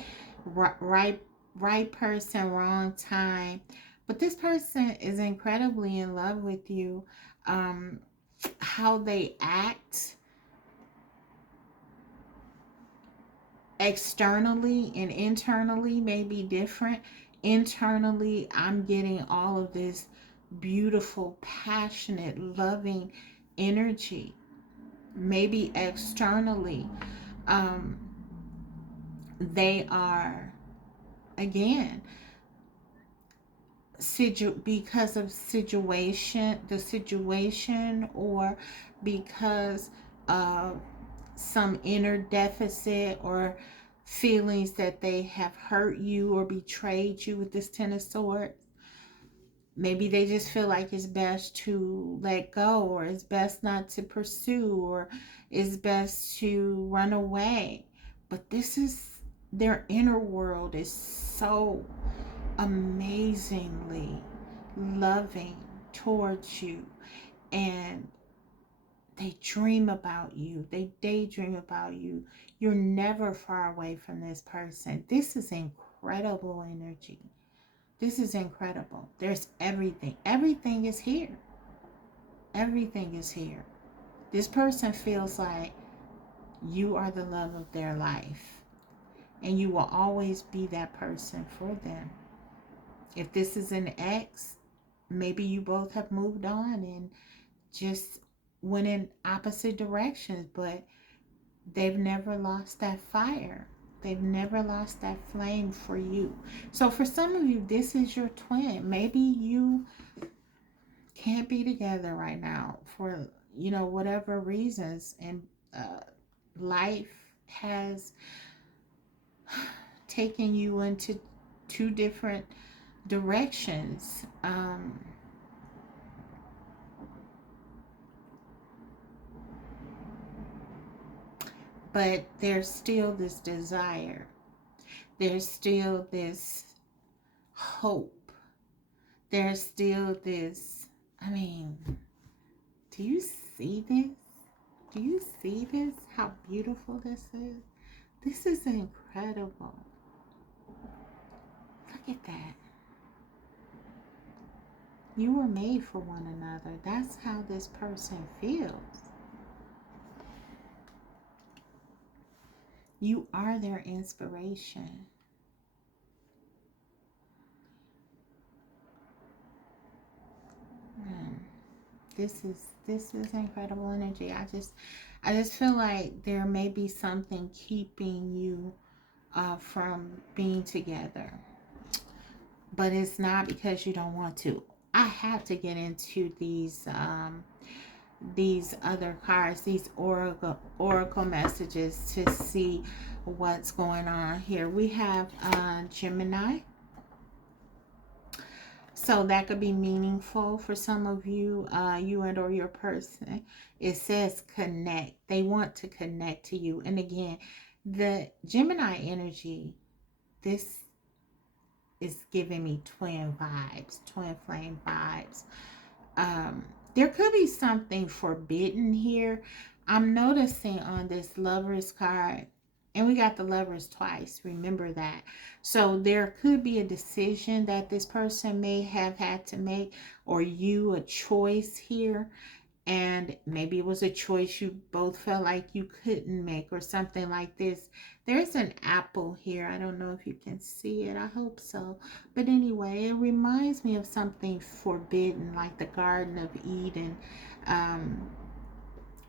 Right person, wrong time. But this person is incredibly in love with you. How they act externally and internally may be different. Internally, I'm getting all of this beautiful, passionate, loving energy. Maybe externally, they are, again, because of the situation, or because of some inner deficit or feelings that they have hurt you or betrayed you with this Ten of Swords. maybe they just feel like it's best to let go, or it's best not to pursue, or it's best to run away. But this is their inner world is so amazingly loving towards you, and they dream about you, they daydream about you. You're never far away from this person. This is incredible energy. This is incredible. There's everything. Everything is here. Everything is here. This person feels like you are the love of their life, and you will always be that person for them. If this is an ex, maybe you both have moved on and just went in opposite directions, but they've never lost that fire. They've never lost that flame for you. So for some of you, this is your twin. Maybe you can't be together right now for, whatever reasons. And life has taken you into two different directions. But there's still this desire. There's still this hope. There's still this, do you see this? Do you see this? How beautiful this is? This is incredible. Look at that. You were made for one another. That's how this person feels. You are their inspiration. This is incredible energy. I just feel like there may be something keeping you from being together, but it's not because you don't want to. I have to get into these other cards, these oracle messages, to see what's going on here. We have Gemini. So that could be meaningful for some of you, you and or your person. It says connect. They want to connect to you. And again, the Gemini energy, this is giving me twin vibes, twin flame vibes. There could be something forbidden here. I'm noticing on this Lovers card, and we got the Lovers twice, remember that. So there could be a decision that this person may have had to make, or you a choice here, and maybe it was a choice you both felt like you couldn't make, or something like this. There's an apple here. I don't know if you can see it. I hope so. But anyway, it reminds me of something forbidden, like the Garden of Eden,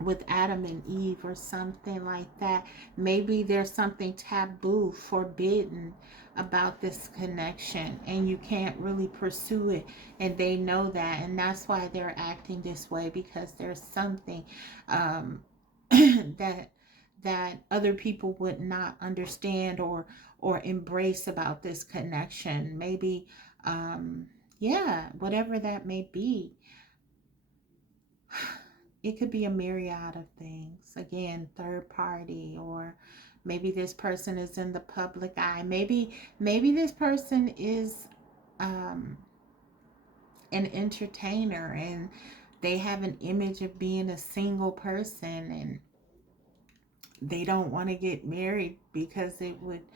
with Adam and Eve, or something like that. Maybe there's something taboo, forbidden about this connection, and you can't really pursue it, and they know that, and that's why they're acting this way, because there's something that other people would not understand or embrace about this connection. Maybe yeah, whatever that may be. It could be a myriad of things. Again, third party, or maybe this person is in the public eye. Maybe this person is an entertainer, and they have an image of being a single person, and they don't want to get married because it would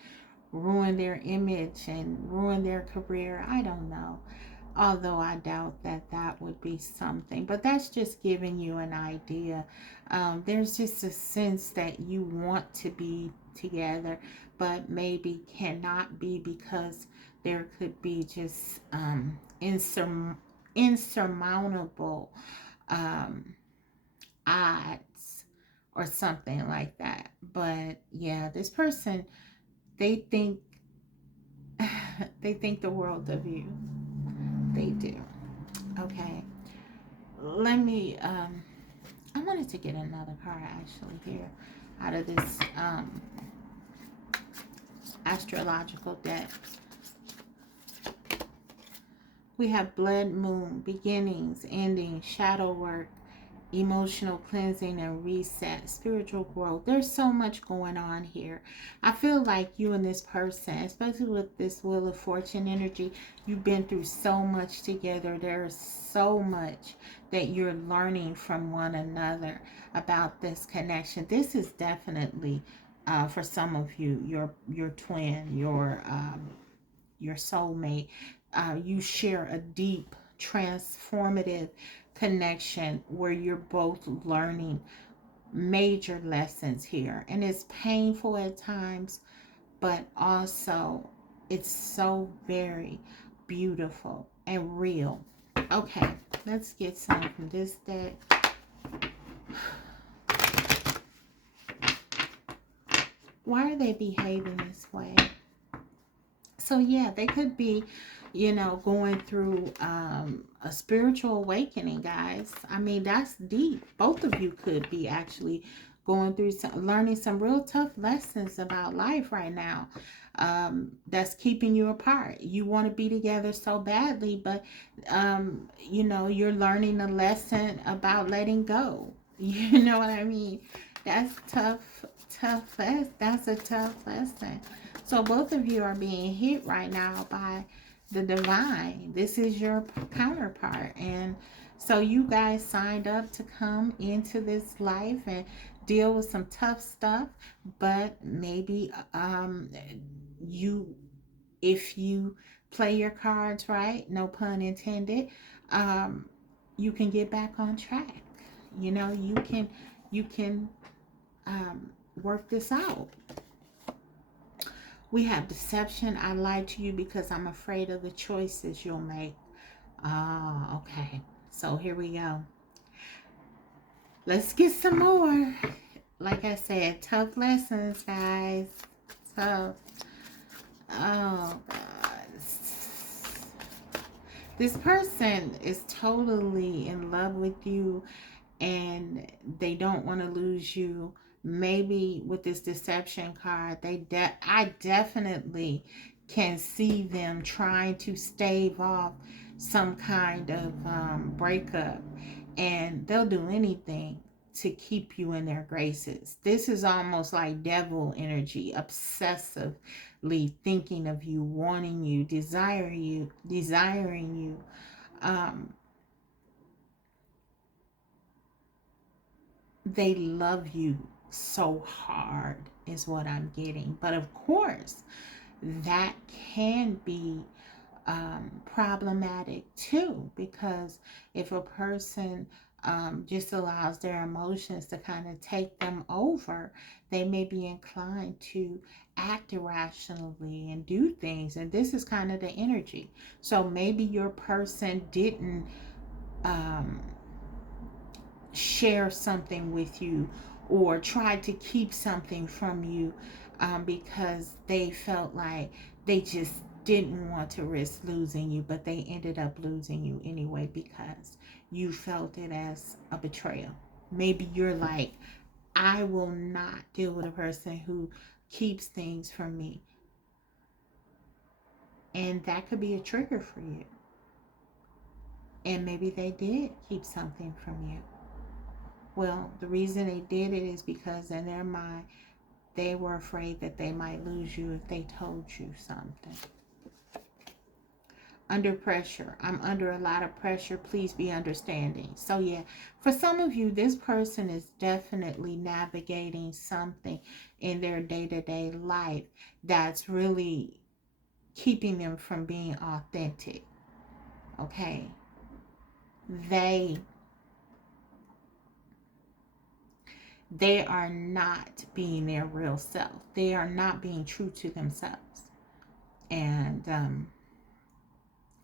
ruin their image and ruin their career. I don't know. Although I doubt that that would be something, but that's just giving you an idea. There's just a sense that you want to be together, but maybe cannot be, because there could be just insurmountable odds or something like that. But yeah, this person, they think they think the world of you. They do. Okay. Let me I wanted to get another card actually here out of this astrological deck. We have blood moon, beginnings, endings, shadow work, emotional cleansing and reset, spiritual growth. There's so much going on here. I feel like you and this person, especially with this Wheel of Fortune energy, you've been through so much together. There's so much that you're learning from one another about this connection. This is definitely for some of you, your twin, your soulmate. You share a deep, transformative connection where you're both learning major lessons here. And it's painful at times, but also it's so very beautiful and real. Okay, let's get some from this deck. Why are they behaving this way? So yeah, they could be, going through a spiritual awakening, guys. I mean, that's deep. Both of you could be actually going through learning some real tough lessons about life right now. That's keeping you apart. You want to be together so badly, but you're learning a lesson about letting go. You know what I mean? That's tough. That's a tough lesson. So both of you are being hit right now by the divine. This is your counterpart. And so you guys signed up to come into this life and deal with some tough stuff, but maybe you if you play your cards right, no pun intended, um, you can get back on track. You can work this out. We have deception. I lied to you because I'm afraid of the choices you'll make. Ah, okay. So here we go. Let's get some more. Like I said, tough lessons, guys. Tough. Oh, God. This person is totally in love with you and they don't want to lose you. Maybe with this deception card, I definitely can see them trying to stave off some kind of breakup, and they'll do anything to keep you in their graces. This is almost like devil energy, obsessively thinking of you, wanting you, desiring you. Um, they love you so hard is what I'm getting. But of course, that can be problematic too, because if a person just allows their emotions to kind of take them over, they may be inclined to act irrationally and do things. And this is kind of the energy. So maybe your person didn't um, share something with you or try to keep something from you because they felt like they just didn't want to risk losing you, but they ended up losing you anyway because you felt it as a betrayal. Maybe you're like, I will not deal with a person who keeps things from me. And that could be a trigger for you. And maybe they did keep something from you. Well, the reason they did it is because in their mind, they were afraid that they might lose you if they told you something. Under pressure. I'm under a lot of pressure. Please be understanding. So yeah, for some of you, this person is definitely navigating something in their day-to-day life that's really keeping them from being authentic. Okay? They are not being their real self. They are not being true to themselves. And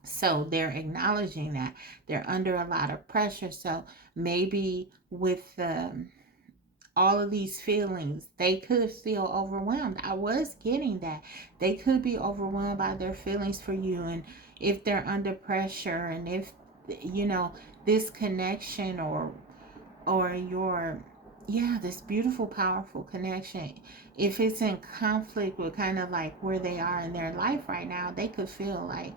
so they're acknowledging that they're under a lot of pressure. So maybe with all of these feelings, they could feel overwhelmed. I was getting that. They could be overwhelmed by their feelings for you. And if they're under pressure, and if, this connection or your, this beautiful, powerful connection, if it's in conflict with kind of like where they are in their life right now, they could feel like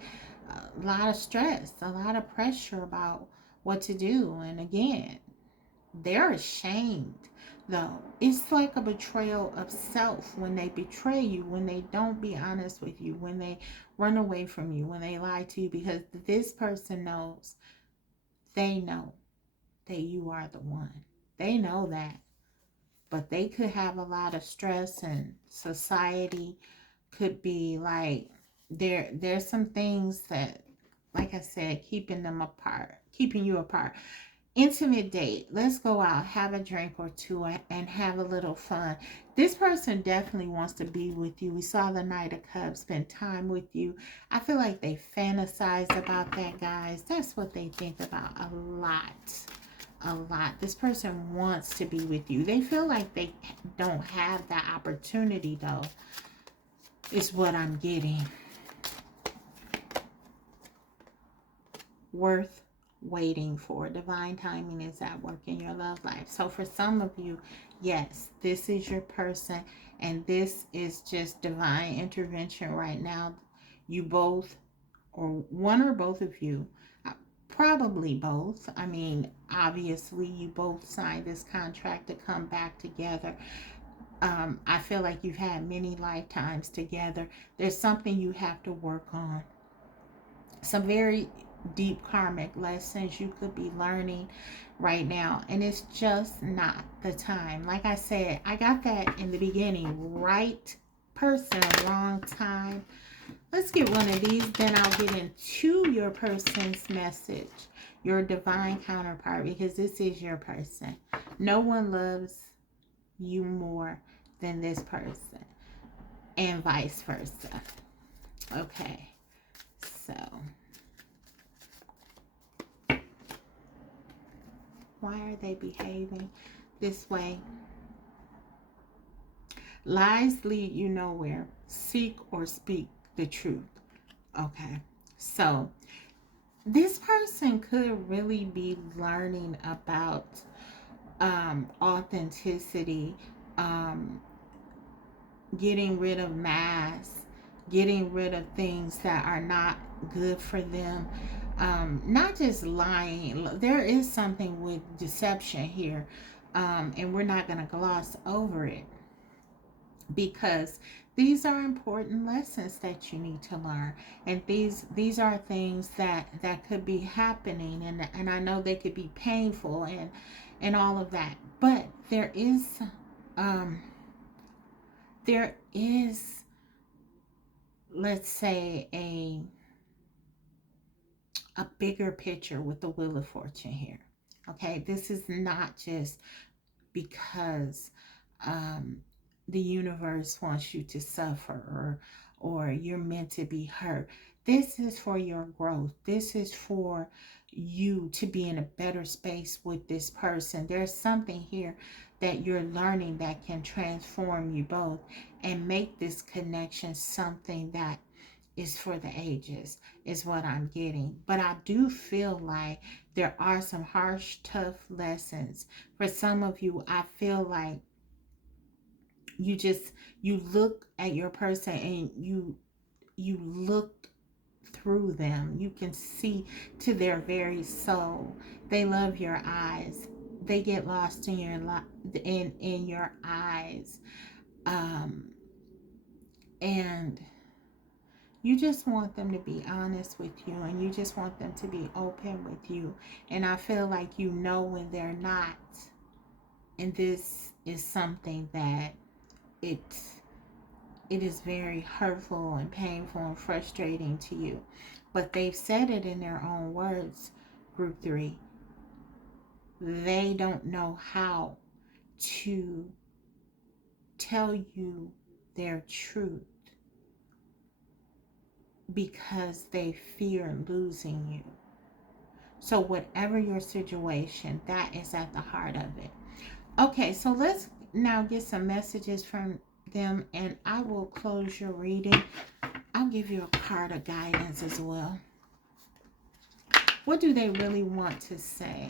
a lot of stress, a lot of pressure about what to do. And again, they're ashamed, though. It's like a betrayal of self when they betray you, when they don't be honest with you, when they run away from you, when they lie to you, because this person knows, they know that you are the one. They know that. But they could have a lot of stress, and society could be like, there's some things that, like I said, keeping them apart, keeping you apart. Intimate date. Let's go out, have a drink or two, and have a little fun. This person definitely wants to be with you. We saw the Knight of Cups, spend time with you. I feel like they fantasize about that, guys. That's what they think about a lot. A lot. This person wants to be with you. They feel like they don't have that opportunity, though, is what I'm getting. Worth waiting for. Divine timing is at work in your love life. So for some of you, yes, this is your person, and this is just divine intervention right now. You both, or one or both of you, probably both. I mean, obviously you both signed this contract to come back together. I feel like you've had many lifetimes together. There's something you have to work on. Some very deep karmic lessons you could be learning right now, and it's just not the time. Like I said, I got that in the beginning. Right person, wrong time. Let's get one of these, then I'll get into your person's message, your divine counterpart, because this is your person. No one loves you more than this person, and vice versa. Okay, so why are they behaving this way? Lies lead you nowhere. Seek or speak the truth. Okay, so this person could really be learning about authenticity, getting rid of masks, getting rid of things that are not good for them. Not just lying. There is something with deception here, and we're not going to gloss over it, because these are important lessons that you need to learn, and these are things that could be happening, and I know they could be painful and all of that, but there is let's say a bigger picture with the Wheel of Fortune here. Okay, this is not just because the universe wants you to suffer, or you're meant to be hurt. This is for your growth. This is for you to be in a better space with this person. There's something here that you're learning that can transform you both and make this connection something that is for the ages, is what I'm getting. But I do feel like there are some harsh, tough lessons. For some of you, I feel like you look at your person, and you look through them. You can see to their very soul. They love your eyes. They get lost in in your eyes. And you just want them to be honest with you, and you just want them to be open with you. And I feel like you know when they're not. And this is something that it is very hurtful and painful and frustrating to you. But they've said it in their own words, group 3. They don't know how to tell you their truth because they fear losing you. So whatever your situation, that is at the heart of it. Okay, so let's now get some messages from them, and I will close your reading. I'll give you a card of guidance as well. What do they really want to say?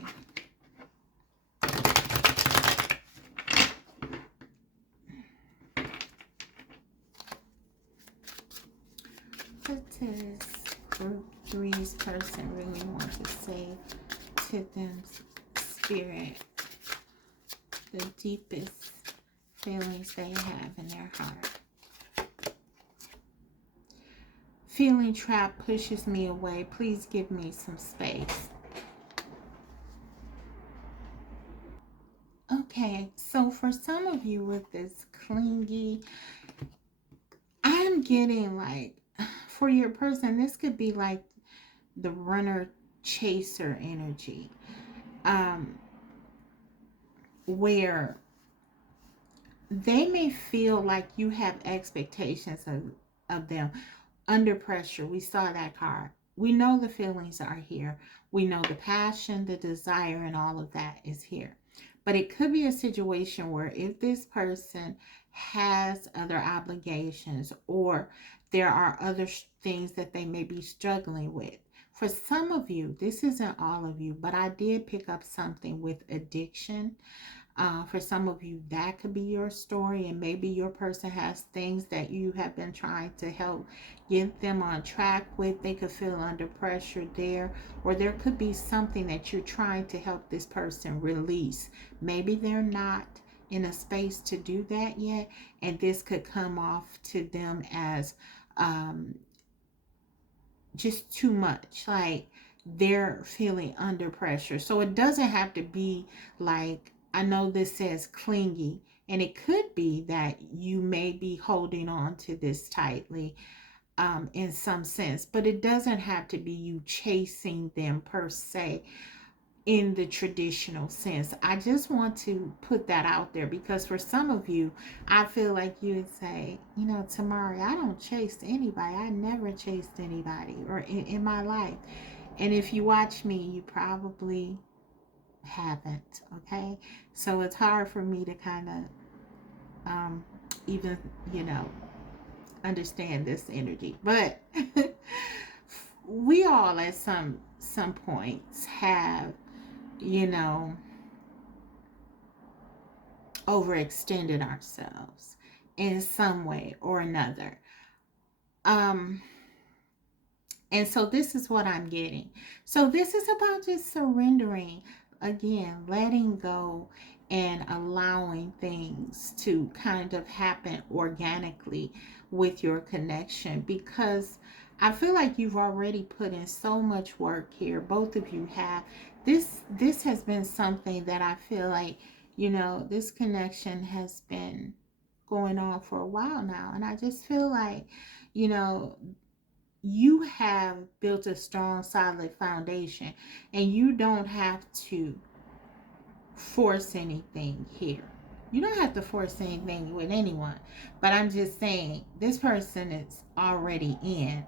What is group this person really wants to say to them, Spirit, the deepest feelings they have in their heart. Feeling trapped pushes me away. Please give me some space. Okay, so for some of you with this clingy, I'm getting like, for your person, this could be like the runner chaser energy, where they may feel like you have expectations of them under pressure. We saw that card. We know the feelings are here. We know the passion, the desire, and all of that is here. But it could be a situation where if this person has other obligations or there are other things that they may be struggling with. For some of you, this isn't all of you, but I did pick up something with addiction. For some of you, that could be your story, and maybe your person has things that you have been trying to help get them on track with. They could feel under pressure there, or there could be something that you're trying to help this person release. Maybe they're not in a space to do that yet, and this could come off to them as just too much, like they're feeling under pressure. So it doesn't have to be like, I know this says clingy, and it could be that you may be holding on to this tightly in some sense, but it doesn't have to be you chasing them per se in the traditional sense. I just want to put that out there because for some of you, I feel like you would say, you know, Tamari, I don't chase anybody. I never chased anybody or in my life. And if you watch me, you probably haven't. Okay. So it's hard for me to kind of even, you know, understand this energy. But we all at some points have, you know, overextended ourselves in some way or another. And so this is what I'm getting. So this is about just surrendering, again, letting go and allowing things to kind of happen organically with your connection, because I feel like you've already put in so much work here. Both of you have. This has been something that I feel like, you know, this connection has been going on for a while now. And I just feel like, you know, you have built a strong, solid foundation, and you don't have to force anything here. You don't have to force anything with anyone. But I'm just saying, this person is already in.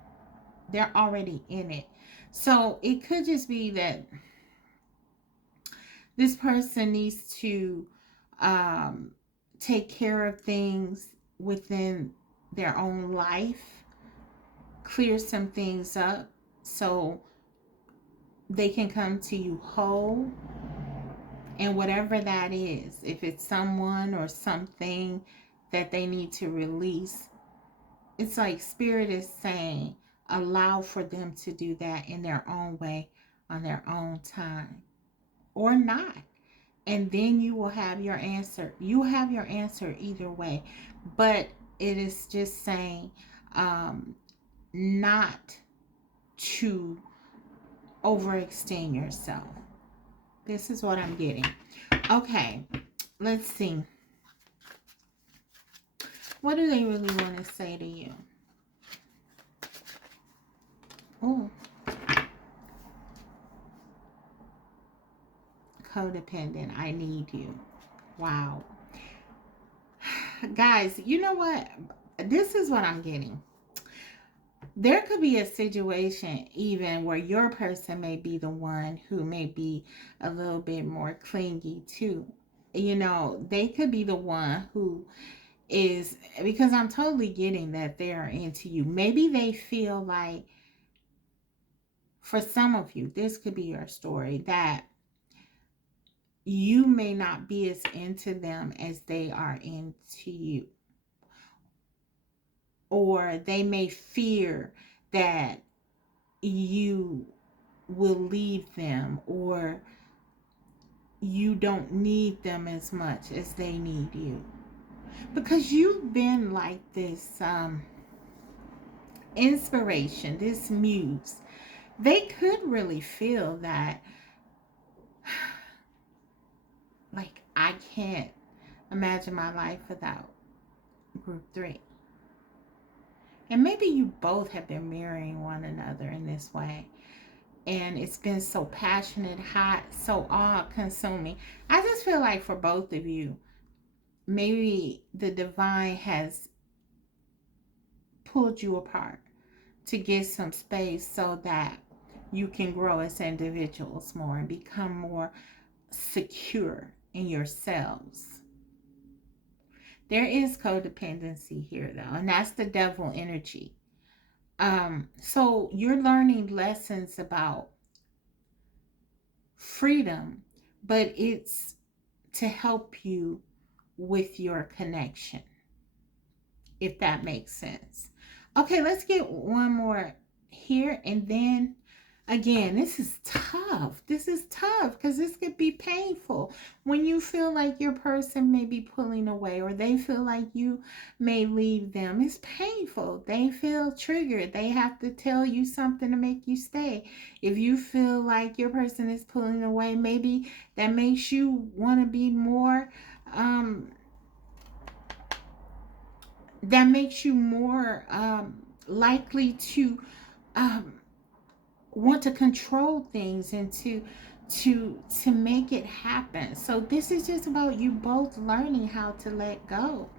They're already in it. So it could just be that this person needs to take care of things within their own life, clear some things up so they can come to you whole. And whatever that is, if it's someone or something that they need to release, it's like Spirit is saying, allow for them to do that in their own way, on their own time, or not. And then you will have your answer. You will have your answer either way. But it is just saying not to overextend yourself. This is what I'm getting. Okay, let's see. What do they really want to say to you? Oh, codependent. I need you. Wow. Guys, you know what? This is what I'm getting. There could be a situation even where your person may be the one who may be a little bit more clingy too. You know, they could be the one who is, because I'm totally getting that they're into you. Maybe they feel like, for some of you, this could be your story, that you may not be as into them as they are into you. Or they may fear that you will leave them, or you don't need them as much as they need you. Because you've been like this inspiration, this muse. They could really feel that, like, I can't imagine my life without group 3. And maybe you both have been mirroring one another in this way. And it's been so passionate, hot, so all-consuming. I just feel like for both of you, maybe the divine has pulled you apart to get some space so that you can grow as individuals more and become more secure in yourselves. There is codependency here, though, and that's the devil energy. So you're learning lessons about freedom, but it's to help you with your connection, if that makes sense. Okay, let's get one more here, and then again, this is tough. This is tough because this could be painful when you feel like your person may be pulling away, or they feel like you may leave them. It's painful. They feel triggered. They have to tell you something to make you stay. If you feel like your person is pulling away, maybe that makes you want to be more, that makes you more likely to want to control things and to make it happen. So this is just about you both learning how to let go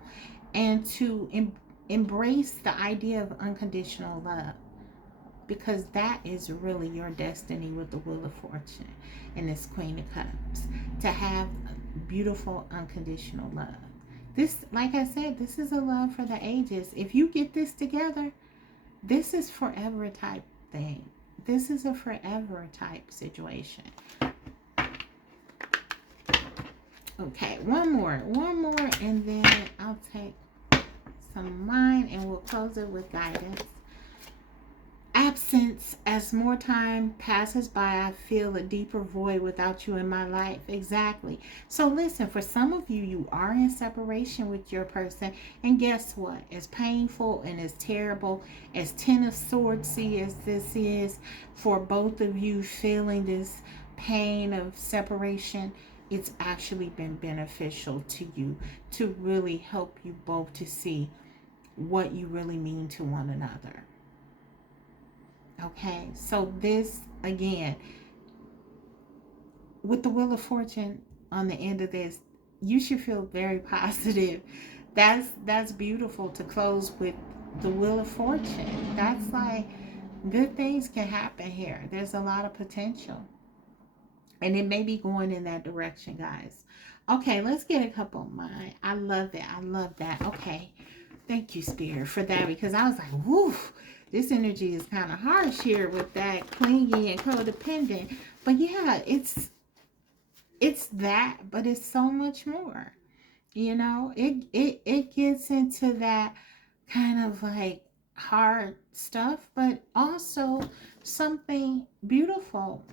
and to embrace the idea of unconditional love, because that is really your destiny with the Wheel of Fortune and this Queen of Cups, to have beautiful unconditional love. This, like I said, this is a love for the ages. If you get this together, this is forever type thing. This is a forever type situation. Okay, one more, and then I'll take some of mine and we'll close it with guidance. Absence. As more time passes by, I feel a deeper void without you in my life. Exactly. So listen, for some of you, you are in separation with your person, and guess what? As painful and as terrible as Ten of Swords as this is for both of you, feeling this pain of separation, it's actually been beneficial to you, to really help you both to see what you really mean to one another. Okay, so this, again, with the Wheel of Fortune on the end of this, you should feel very positive. That's beautiful to close with the Wheel of Fortune. That's like, good things can happen here. There's a lot of potential. And it may be going in that direction, guys. Okay, let's get a couple of mine. I love it. I love that. Okay, thank you, Spirit, for that, because I was like, whoo, this energy is kind of harsh here with that clingy and codependent. But yeah, it's that, but it's so much more. You know, it gets into that kind of like hard stuff, but also something beautiful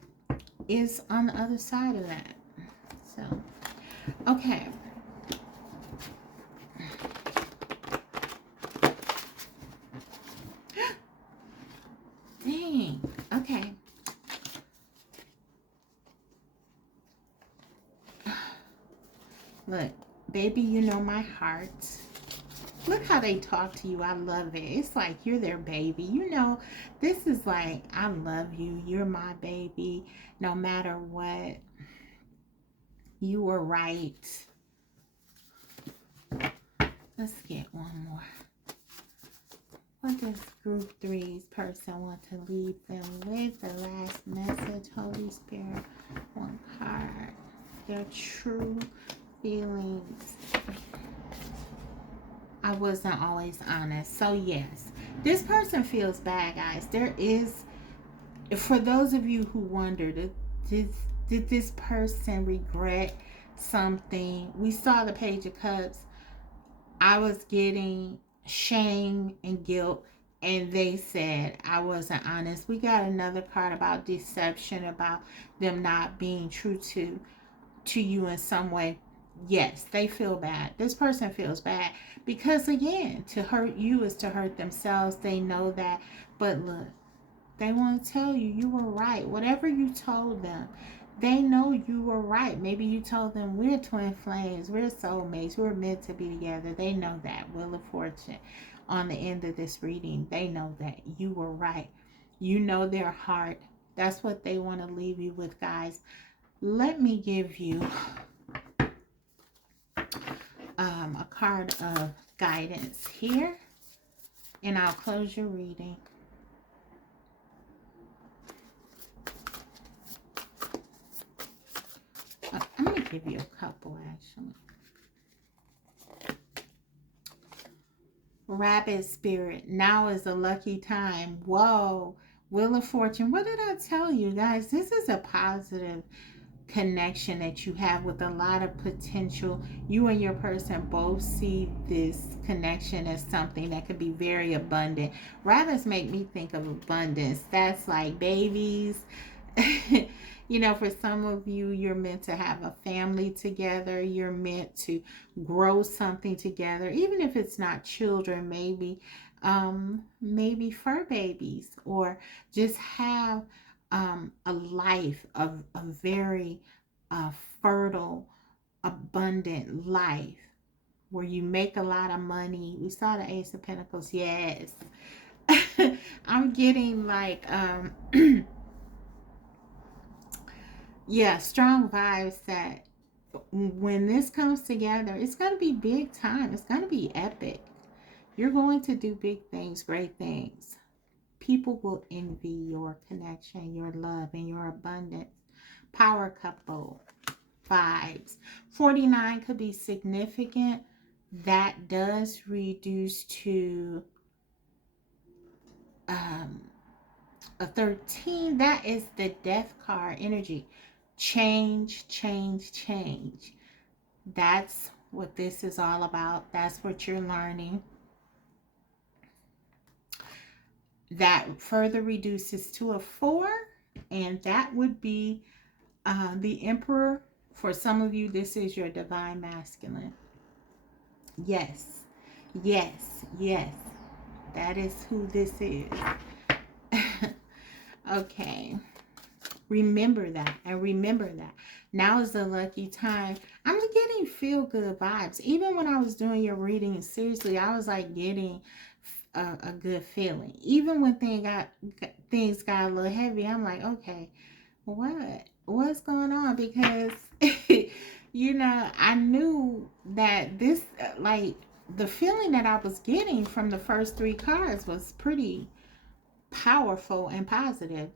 is on the other side of that. So, okay. Dang. Okay. Look, baby, you know my heart. Look how they talk to you. I love it. It's like you're their baby. You know, this is like, I love you. You're my baby. No matter what. You were right. Let's get one more. What does group 3's person want to leave them with? The last message, Holy Spirit. One card. Their true feelings. I wasn't always honest. So yes, this person feels bad, guys. There is, for those of you who wondered, did this person regret something? We saw the Page of Cups. I was getting shame and guilt, and they said I wasn't honest. We got another card about deception, about them not being true to you in some way. Yes, they feel bad. This person feels bad because, again, to hurt you is to hurt themselves. They know that. But look, they want to tell you you were right. Whatever you told them, they know you were right. Maybe you told them we're twin flames, we're soulmates, we're meant to be together. They know that. Wheel of Fortune on the end of this reading, they know that you were right. You know their heart. That's what they want to leave you with, guys. Let me give you a card of guidance here, and I'll close your reading. I'm going to give you a couple, actually. Rabbit spirit, now is a lucky time. Whoa. Wheel of Fortune. What did I tell you, guys? This is a positive connection that you have with a lot of potential. You and your person both see this connection as something that could be very abundant. Rabbits make me think of abundance. That's like babies. You know, for some of you, you're meant to have a family together. You're meant to grow something together, even if it's not children. Maybe fur babies, or just have a life of a very fertile, abundant life where you make a lot of money. We saw the Ace of Pentacles. Yes. I'm getting like yeah, strong vibes that when this comes together, it's going to be big time. It's going to be epic. You're going to do big things, great things. People will envy your connection, your love, and your abundance. Power couple vibes. 49 could be significant. That does reduce to a 13. That is the death card energy. Change, change, change. That's what this is all about. That's what you're learning. That further reduces to a 4, and that would be the Emperor. For some of you, this is your divine masculine. Yes, yes, yes. That is who this is. Okay. Remember that, and remember that. Now is the lucky time. I'm getting feel good vibes. Even when I was doing your reading, seriously, I was like getting a good feeling. Even when things got a little heavy, I'm like, okay, what's going on? Because you know, I knew that this like the feeling that I was getting from the first 3 cards was pretty powerful and positive.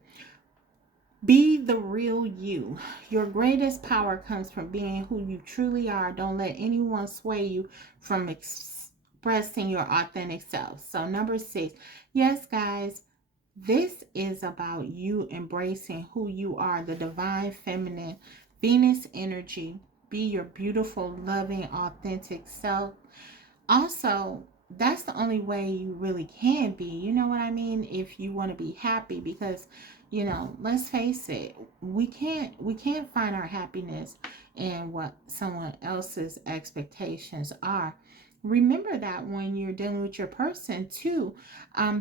Be the real you. Your greatest power comes from being who you truly are. Don't let anyone sway you from expressing your authentic self. So number 6, yes, guys, this is about you embracing who you are, the divine feminine, Venus energy. Be your beautiful, loving, authentic self. Also, that's the only way you really can be. You know what I mean? If you want to be happy, because you know, let's face it, we can't find our happiness in what someone else's expectations are. Remember that when you're dealing with your person too,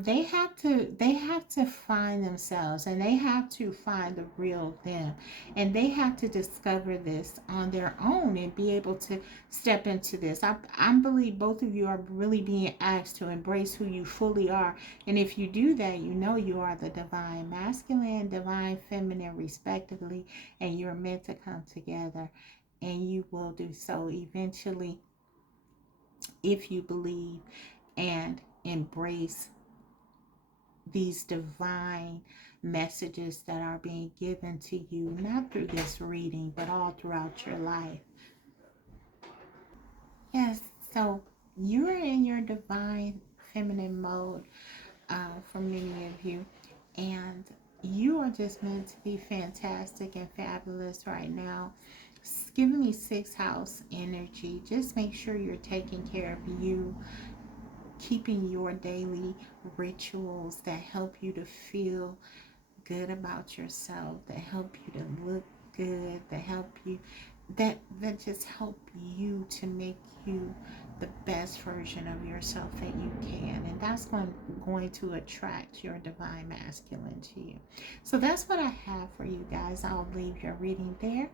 they have to find themselves, and they have to find the real them, and they have to discover this on their own and be able to step into this. I believe both of you are really being asked to embrace who you fully are, and if you do that, you know you are the divine masculine, divine feminine, respectively, and you're meant to come together, and you will do so eventually if you believe and embrace these divine messages that are being given to you, not through this reading, but all throughout your life. Yes, so you're in your divine feminine mode for many of you, and you are just meant to be fantastic and fabulous right now. It's giving me 6th house energy. Just make sure you're taking care of you. keeping your daily rituals that help you to feel good about yourself, that help you to look good, that help you, that just help you to make you the best version of yourself that you can. And that's going to attract your divine masculine to you. So that's what I have for you guys. I'll leave your reading there.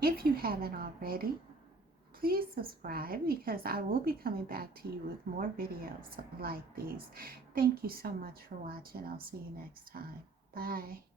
If you haven't already, please subscribe, because I will be coming back to you with more videos like these. Thank you so much for watching. I'll see you next time. Bye.